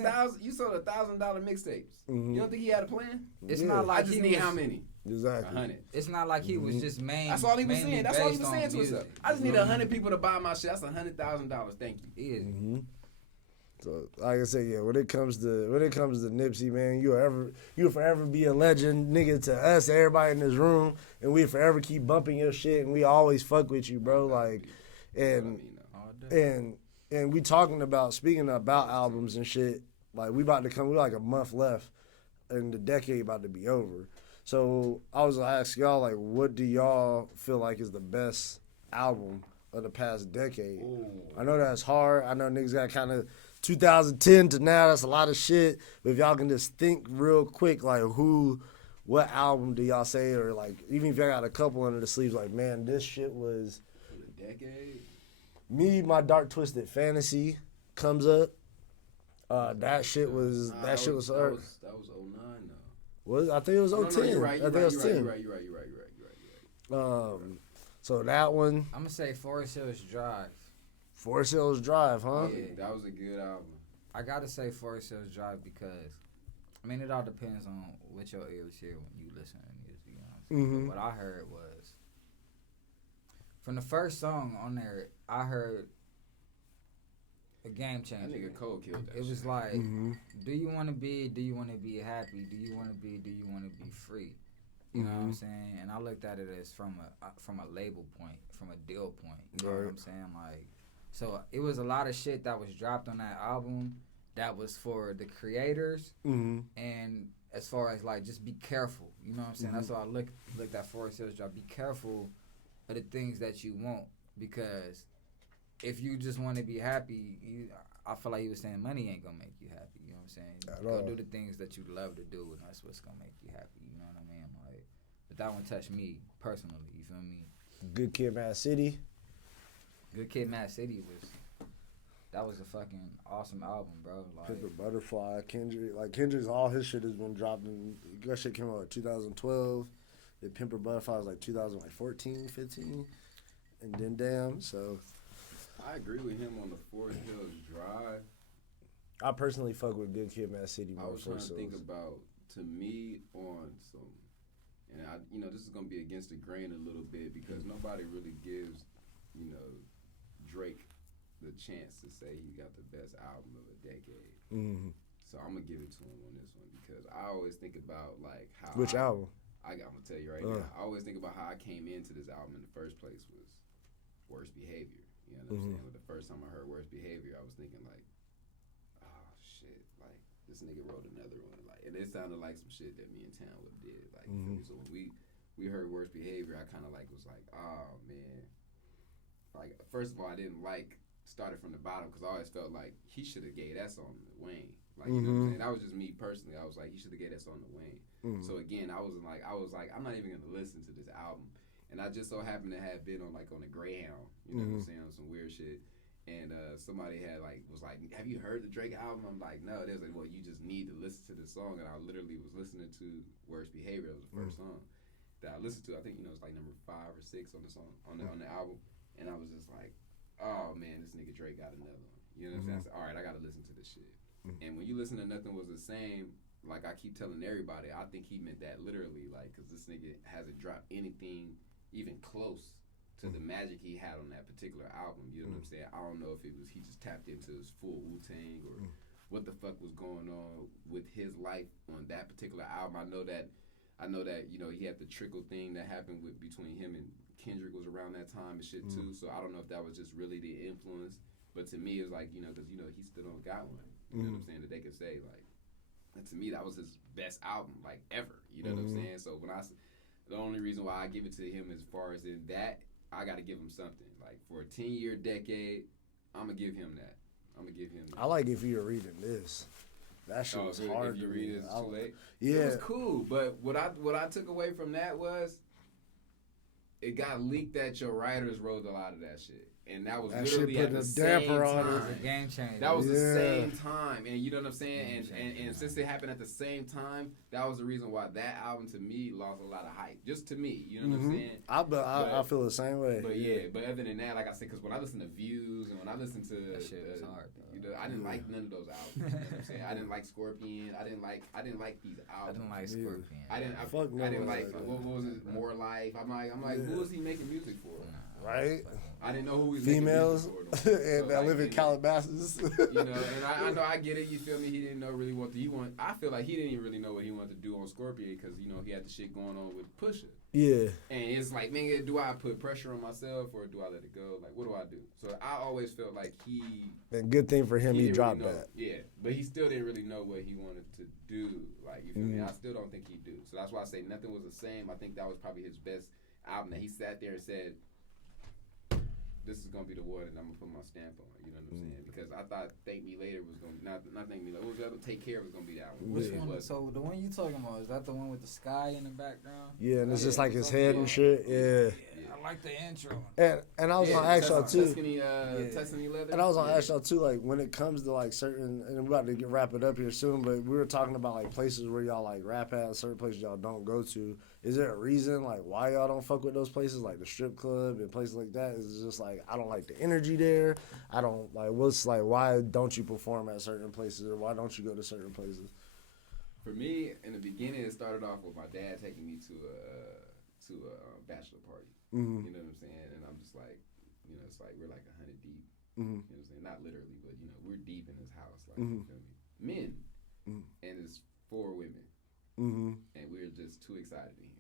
$1,000 mixtapes. You don't think he had a plan? It's not like I just need how many? Exactly. 100. It's not like he was just That's all he was saying. That's all he was saying to himself. I just need 100 people to buy my shit. That's $100,000. Thank you. Easy. So, like I said, yeah, when it comes to Nipsey, man, you'll forever be a legend, nigga, to us, to everybody in this room, and we forever keep bumping your shit, and we always fuck with you, bro. Like, and we speaking about albums and shit. Like, we like a month left, and the decade about to be over. So I was gonna ask y'all, like, what do y'all feel like is the best album of the past decade? Ooh. I know that's hard. I know niggas got kind of 2010 to now, that's a lot of shit. But if y'all can just think real quick, like what album do y'all say, or like even if y'all got a couple under the sleeves, like, man, this shit was for the decade. Me, my Dark Twisted Fantasy comes up. That shit was That was 09 though. I think it was 010. You're right. You're right. So that one. I'm gonna say Forest Hills Drive. Forest Hills Drive, huh? Yeah, that was a good album. I gotta say Forest Hills Drive because, I mean, it all depends on what your ears hear when you listen to music. You know what I'm saying? What I heard was, from the first song on there, I heard a game changer. That nigga Cole killed that. It was like, do you want to be happy? Do you want to be free? You know what I'm saying? And I looked at it as from a label point, from a deal point. You know what I'm saying? Like, so it was a lot of shit that was dropped on that album that was for the creators. And as far as like, just be careful. You know what I'm saying? That's why I looked at Forest Hills Drive. Be careful of the things that you want, because if you just want to be happy, I feel like he was saying money ain't gonna make you happy. You know what I'm saying? Go do the things that you love to do, and that's what's gonna make you happy. You know what I mean? Like, but that one touched me personally. You feel me? Good Kid, Mad City. Good Kid, Mad City that was a fucking awesome album, bro. Like, Pimper Butterfly, Kendrick's all his shit has been dropped that shit came out in 2012. The Pimper Butterfly was like 2014, 15, and then damn. So I agree with him on the Forest Hills Drive. I personally fuck with Good Kid, Mad City more. I was trying to think about, to me, on some, and this is gonna be against the grain a little bit because nobody really gives, Drake the chance to say he got the best album of a decade. So I'm gonna give it to him on this one because I always think about like how. Which album? I'm gonna tell you right now. I always think about how I came into this album in the first place was Worst Behavior. You know what I'm saying? But the first time I heard Worst Behavior, I was thinking like, oh shit, like this nigga wrote another one. Like, and it sounded like some shit that me and Town would have did. Like, so when we heard Worst Behavior, I kind of like was like, oh man. Like, first of all, I didn't like started from the bottom because I always felt like he should have gave that song to Wayne. Like, you know what I'm saying? That was just me personally. I was like, he should have gave that song to Wayne. So again, I was like, I'm not even gonna listen to this album. And I just so happened to have been on a Greyhound, you know what I'm saying, on some weird shit. And somebody was like, have you heard the Drake album? I'm like, no. They was like, well, you just need to listen to this song. And I literally was listening to Worst Behavior. It was the first song that I listened to. I think, it's like number 5 or 6 on the song on the album. And I was just like, oh man, this nigga Drake got another one. You know what I'm saying? I said, all right, I gotta listen to this shit. And when you listen to Nothing Was the Same, like I keep telling everybody, I think he meant that literally, like, because this nigga hasn't dropped anything even close to the magic he had on that particular album. You know what I'm saying? I don't know if it was he just tapped into his full Wu-Tang or what the fuck was going on with his life on that particular album. I know that he had the trickle thing that happened between him and Kendrick was around that time and shit too. So I don't know if that was just really the influence. But to me, it was like, because he still don't got one. You know what I'm saying? That they could say, like, and to me, that was his best album, like, ever. You know what I'm saying? So the only reason why I give it to him as far as in that, I got to give him something. Like, for a 10-year decade, I'm going to give him that. I like If You Were Reading This. That shit was hard to read. It's too late. Yeah. It was cool, but what I took away from that was it got leaked that your writers wrote a lot of that shit. And that was literally at the same time. It was a game changer. That was the same time. And you know what I'm saying? And since it happened at the same time, that was the reason why that album to me lost a lot of hype. Just to me. You know what I'm saying? I feel the same way. But other than that, like I said, because when I listen to Views and when I listen to that shit was hard, I didn't like none of those albums. You know what I'm saying? I didn't like Scorpion. I didn't like these albums. I didn't like Scorpion. I didn't like what was it? More Life. I'm like, who is he making music for? Right? I didn't know who he was females making music for. and that live in Calabasas. And I know I get it. You feel me? He didn't know really what he wanted. I feel like he didn't even really know what he wanted to do on Scorpion because he had the shit going on with Pusha. Yeah. And it's like, man, do I put pressure on myself or do I let it go? Like, what do I do? So I always felt like and good thing for him, he dropped really that. Yeah, but he still didn't really know what he wanted to do. Like, you feel me? I still don't think he do. So that's why I say Nothing Was the Same. I think that was probably his best album that he sat there and said, this is gonna be the one, and I'm gonna put my stamp on it. You know what I'm saying? Because I thought Thank Me Later was gonna not Thank Me Later. What was the other? Take Care was gonna be that one. Which one? So the one you talking about, is that the one with the sky in the background? Yeah, and it's just like his head and shit. Yeah. I like the intro. And I was gonna ask y'all too. Tuscany Leather. And I was gonna ask y'all too, like when it comes to like certain, and we're about to wrap it up here soon, but we were talking about like places where y'all like rap at, certain places y'all don't go to. Is there a reason like why y'all don't fuck with those places, like the strip club and places like that? Is it just like I don't like the energy there? I don't like what's like why don't you perform at certain places or why don't you go to certain places? For me, in the beginning, it started off with my dad taking me to a bachelor party. You know what I'm saying? And I'm just like, it's like we're like 100 deep. You know what I'm saying? Not literally, but we're deep in this house. Like, you feel me? Men, and it's 4 women, and we're just too excited in here.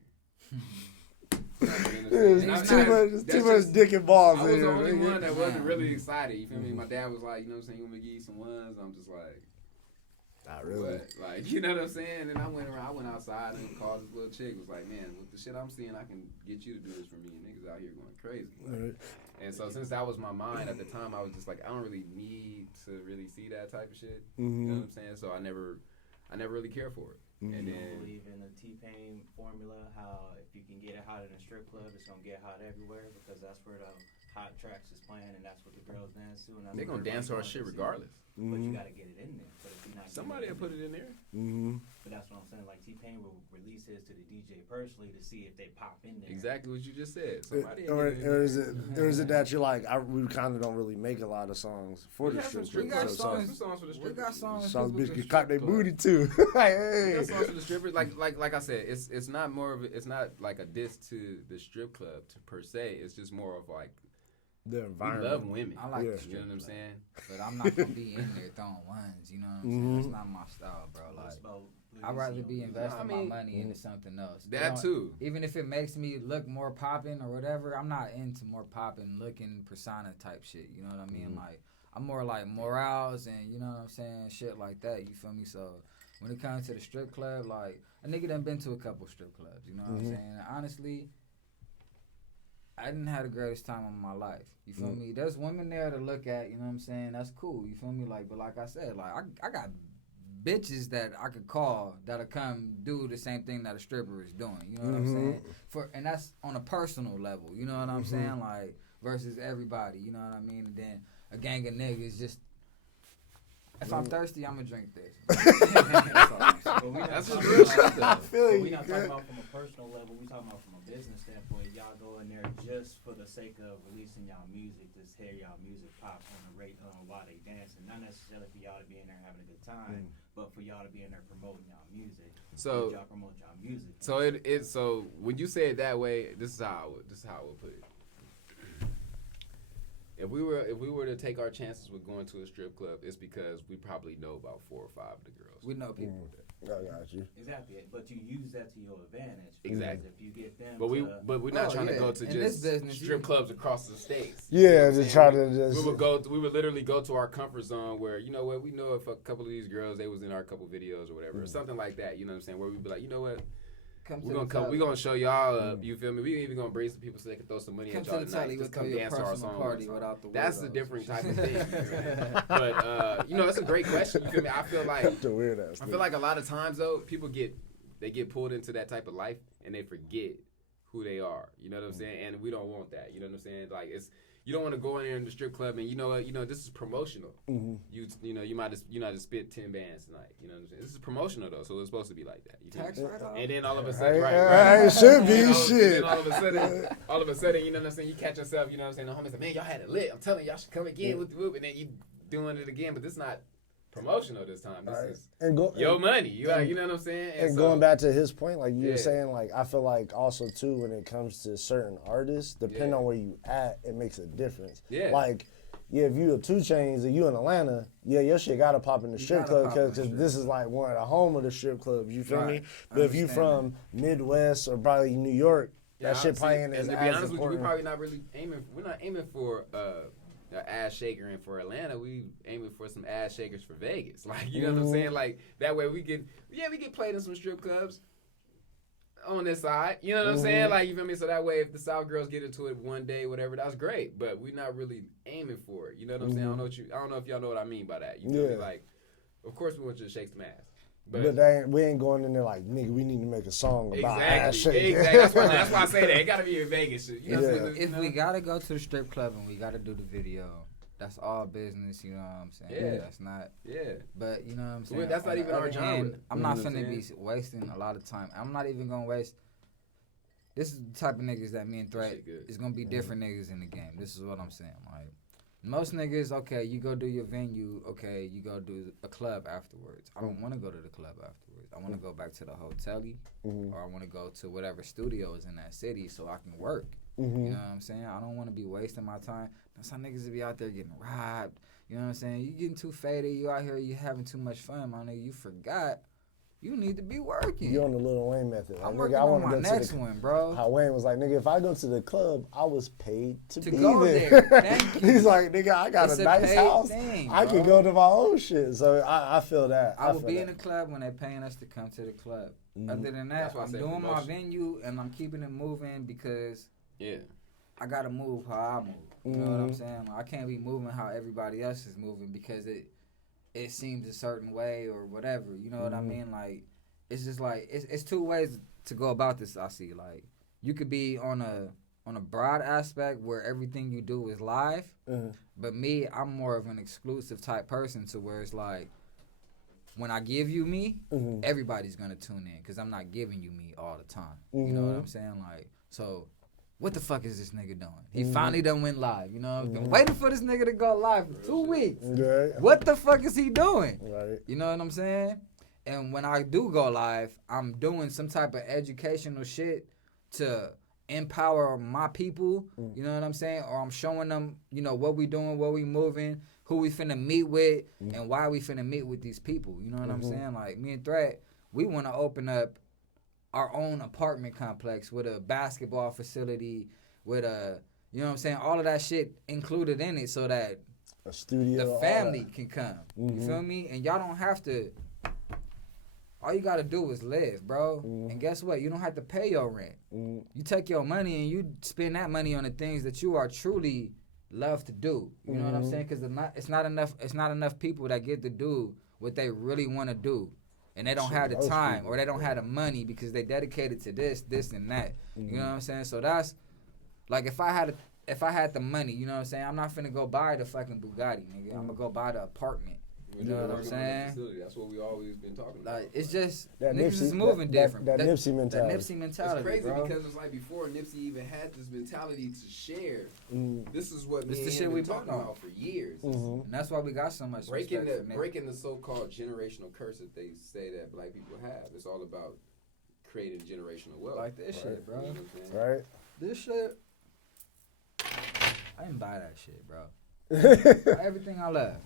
It's too much dick and balls. I was the only one that wasn't really excited. You feel me? My dad was like, you know what I'm saying? You want me to give you some ones? I'm just like, not really. What? Like, you know what I'm saying? And I went outside and called this little chick. Was like, man, with the shit I'm seeing, I can get you to do this for me. And niggas out here going crazy. Like, and so since that was my mind at the time, I was just like, I don't really need to really see that type of shit. You know what I'm saying? So I never really cared for it. And I then believe in the T-Pain formula, how if you can get it hot in a strip club, it's gonna get hot everywhere because that's where the hot tracks is playing and that's what the girls dance to. And they're gonna dance to our shit regardless. But you gotta get it in there. But if you're not, Somebody will put it in there. But that's what I'm saying. Like T-Pain will release his to the DJ personally to see if they pop in there. Exactly what you just said. Somebody or is it that you're like we kind of don't really make a lot of songs for the strip club? We got songs for the strippers. We got songs. Some bitch can cock their booty too. Hey. We got songs for the strippers. Like I said, it's not more of it's not like a diss to the strip club per se. It's just more of like the environment. We love women. I like the strip, you know what I'm saying? But I'm not gonna be in there throwing ones. You know what I'm saying? That's not my style, bro. Like I'd rather be investing my money into something else. That too. Even if it makes me look more popping or whatever, I'm not into more popping looking persona type shit. You know what I mean? Like I'm more like morals and you know what I'm saying, shit like that. You feel me? So when it comes to the strip club, like a nigga done been to a couple strip clubs. You know what I'm saying? And honestly, I didn't have the greatest time of my life. You feel me? There's women there to look at, you know what I'm saying? That's cool. You feel me? Like, but like I said, like I got bitches that I could call that'll come do the same thing that a stripper is doing. You know what I'm saying? And that's on a personal level. You know what I'm saying? Like versus everybody. You know what I mean? And then a gang of niggas just. If I'm thirsty, I'm gonna drink this. That's just real shit, though. We're not talking about from a personal level. We're talking about from a business standpoint. Y'all go in there just for the sake of releasing y'all music, just hear y'all music pop on the rate while they dancing. Not necessarily for y'all to be in there having a good time, but for y'all to be in there promoting y'all music. So y'all promote y'all music. So so when you say it that way, this is how I would put it. If we were to take our chances with going to a strip club, it's because we probably know about 4 or 5 of the girls. We know people. I got you. Exactly, but you use that to your advantage. Exactly. If you get them, but we're not trying to go to just strip clubs across the states. Yeah, to try to just. We would literally go to our comfort zone where, you know what, we know if a couple of these girls, they was in our couple videos or whatever, or something like that. You know what I'm saying? Where we'd be like, you know what. We're gonna show y'all up. You feel me? We even gonna bring some people so they can throw some money at y'all tonight. Just come dance to our song. That's a different type of thing. But it's a great question. You feel me? I feel like a lot of times though, people get pulled into that type of life and they forget who they are. You know what I'm saying? And we don't want that. You know what I'm saying? Like you don't want to go in there in the strip club and you know what? This is promotional. You might just spit 10 bands tonight. You know what I'm saying? This is promotional though, so it's supposed to be like that. And then all of a sudden, right? It should be shit. And all of a sudden, you know what I'm saying? You catch yourself. You know what I'm saying? The homies like, man, y'all had it lit. I'm telling you, y'all should come again with the whoop, and then you doing it again, but this not promotional this time. This is your money. You know what I'm saying? And so, going back to his point, like you were saying, like I feel like also too when it comes to certain artists, depending on where you at, it makes a difference. Yeah. Like, if you a 2 Chainz and you in Atlanta, your shit gotta pop in the strip club because this is like one of the home of the strip clubs. You feel me? But if you from Midwest or probably New York, that shit probably ain't as important. And to be honest with you, we probably not really aiming. We're not aiming for an ass shaker in for Atlanta. We aiming for some ass shakers for Vegas. Like, you know what I'm saying? Like, that way we get played in some strip clubs on this side. You know what I'm saying? Like, you feel me? So that way if the South girls get into it one day, whatever, that's great. But we're not really aiming for it. You know what I'm saying? I don't know if y'all know what I mean by that. You feel me? Like, of course we want you to shake some ass. But we ain't going in there like, nigga, we need to make a song about ass shaking. Exactly. That's why I say that. It got to be in Vegas. If we got to go to the strip club and we got to do the video, that's all business, you know what I'm saying? Yeah. That's not. Yeah. But, you know what I'm saying? That's not even our genre. I'm not finna be wasting a lot of time. I'm not even going to waste. This is the type of niggas that me and Threat is going to be different niggas in the game. This is what I'm saying. Like, most niggas, okay, you go do your venue, okay, you go do a club afterwards. I don't want to go to the club afterwards. I want to go back to the hotel or I want to go to whatever studio is in that city so I can work. You know what I'm saying? I don't want to be wasting my time. That's how niggas will be out there getting robbed. You know what I'm saying? You getting too faded. You out here, you having too much fun, my nigga. You forgot. You need to be working. You on the Lil Wayne method. Like, I'm working on my next one, bro. How Wayne was like, nigga, if I go to the club, I was paid to be go there. Thank you. He's like, nigga, I got a nice house. I can go to my own shit. So I feel that. I will be in the club when they're paying us to come to the club. Other than that, I'm doing my venue and I'm keeping it moving because I got to move how I move. You know what I'm saying? Like, I can't be moving how everybody else is moving because it seems a certain way or whatever. You know what I mean? Like, it's just like it's 2 ways to go about this. I see. Like, you could be on a broad aspect where everything you do is live, but me, I'm more of an exclusive type person to where it's like when I give you me, everybody's gonna tune in because I'm not giving you me all the time. You know what I'm saying? Like, so. What the fuck is this nigga doing? He finally done went live. You know, I've been waiting for this nigga to go live for 2 weeks. What the fuck is he doing? Right. You know what I'm saying? And when I do go live, I'm doing some type of educational shit to empower my people. You know what I'm saying? Or I'm showing them, you know, what we doing, what we moving, who we finna meet with, and why we finna meet with these people. You know what I'm saying? Like, me and Threat, we want to open up our own apartment complex with a basketball facility, with a, you know what I'm saying, all of that shit included in it so that a studio, the family can come. You feel me? And y'all don't have to all you gotta do is live, bro. And guess what? You don't have to pay your rent. You take your money and you spend that money on the things that you are truly love to do. You know what I'm saying? Because it's not enough people that get to do what they really want to do. And they don't have the time or they don't have the money because they dedicated to this, and that. You know what I'm saying? So that's like if I had the money, you know what I'm saying? I'm not finna go buy the fucking Bugatti, nigga. I'm gonna go buy the apartment. You know what I'm saying? That's what we always been talking about. Like it's just that niggas Nipsey, is moving different. That Nipsey mentality. That Nipsey mentality. It's crazy bro. because it's like before Nipsey even had this mentality to share. This is what this me the and shit him we been talking about for years. And that's why we got so much breaking respect the so-called generational curse that they say that black people have. It's all about creating generational wealth. Like this shit, bro. You know what I'm saying? Right. This shit. I didn't buy that shit, bro. Everything I love.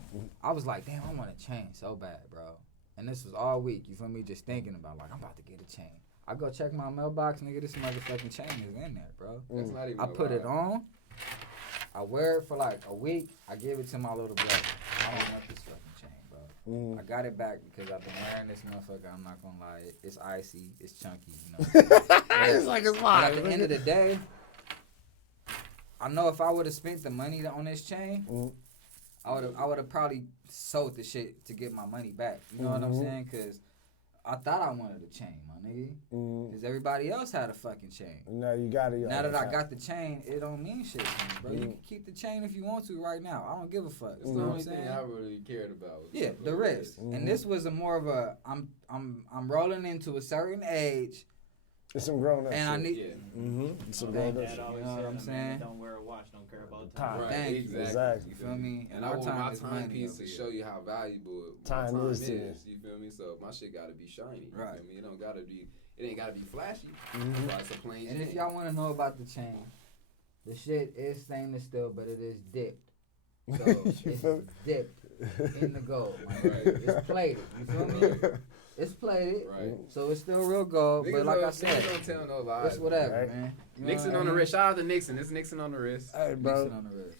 I was like, damn, I want a chain so bad, bro. And this was all week, you feel me? Just thinking about, like, I'm about to get a chain. I go check my mailbox, nigga, this motherfucking chain is in there, bro. That's not even I put it on. I wear it for like a week. I give it to my little brother. I don't want this fucking chain, bro. I got it back because I've been wearing this motherfucker. I'm not gonna lie. It's icy. It's chunky, you know. It's like it's mine. But at the end of the day, I know if I would have spent the money on this chain, I would have probably sold the shit to get my money back. You know what I'm saying? Because I thought I wanted a chain, my nigga. Because everybody else had a fucking chain. No, you got it. Now that I got the chain, it don't mean shit to me, bro. You can keep the chain if you want to right now. I don't give a fuck. It's the only thing I really cared about. Yeah, the wrist. And this was a more of a I'm rolling into a certain age. It's some grown up and shit. I need some grown up shit. You know what I'm saying? Don't wear a watch, don't care about time. Right, exactly. You feel me? And I want my timepiece to show you how valuable time is to you. You feel me? So my shit gotta be shiny. You right. feel me? It ain't gotta be flashy. It's a plain and chain. if y'all wanna know about the chain, the shit is stainless steel, but it is dipped. So it's dipped in the gold. Right. It's plated. You feel me? It's plated, right? So it's still real gold, but like I said, don't tell no lies. It's whatever, right? Man. You Nixon on the wrist. Shout out to Nixon. It's Nixon on the wrist. Hey, bro. Nixon on the wrist.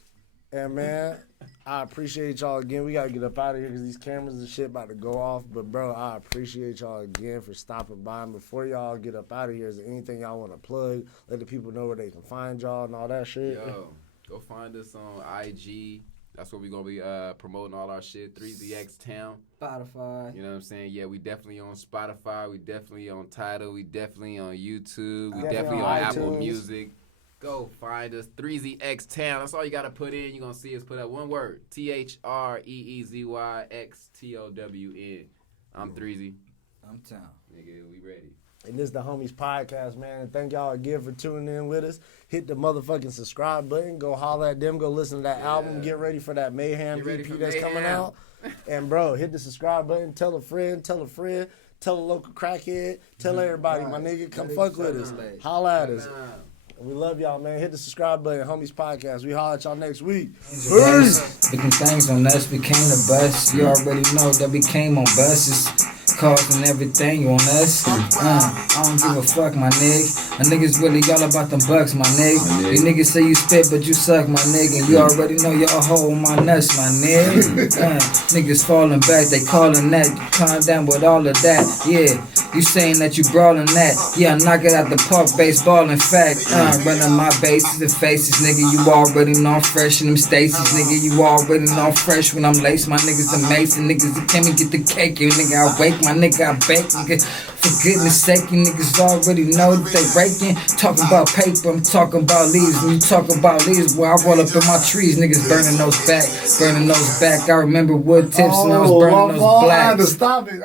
And man, I appreciate y'all again. We gotta get up out of here because these cameras and shit about to go off. But bro, I appreciate y'all again for stopping by. And before y'all get up out of here, is there anything y'all want to plug? Let the people know where they can find y'all and all that shit. Yo, go find us on IG. That's where we gonna be promoting all our shit. 3ZXTown. Spotify. You know what I'm saying? Yeah, we definitely on Spotify. We definitely on Tidal. We definitely on YouTube. We definitely on Apple Music. Go find us. 3ZXTown. That's all you gotta put in. You're gonna see us put up one word. ThreezyXTown. I'm Threezy. I'm Town. Nigga, we ready. And this is the Homies Podcast, man. And thank y'all again for tuning in with us. Hit the motherfucking subscribe button. Go holler at them. Go listen to that album. Get ready for that Mayhem EP that's coming out. And, bro, hit the subscribe button. Tell a friend. Tell a friend. Tell a local crackhead. Tell everybody, my nigga. Come fuck with us. Holla at us. We love y'all, man. Hit the subscribe button. Homies Podcast. We holler at y'all next week. Peace. Different things on us became the bus. You already know that we came on buses. Cars and everything on us. I don't give a fuck, my nigga. My niggas really all about them bucks, my nigga. You niggas say you spit, but you suck, my nigga. You already know you're a hoe on my nuts, my nigga. Niggas falling back, they calling that. You calm down with all of that. Yeah, you saying that you brawling that. Yeah, I knock it out the park, baseball, in fact. Running my bases and faces, nigga. You already know I'm fresh in them Stacy's, nigga. You already know I'm fresh when I'm laced. My niggas amazing, niggas that can me get the cake. You nigga, I wake, my nigga, I bake, nigga. For goodness sake, you niggas already know that they raking. Talking about paper, I'm talking about leaves. When you talking about leaves, boy, I roll up in my trees. Niggas burning those back, burning those back. I remember wood tips and I was burning those blacks. I had to stop it.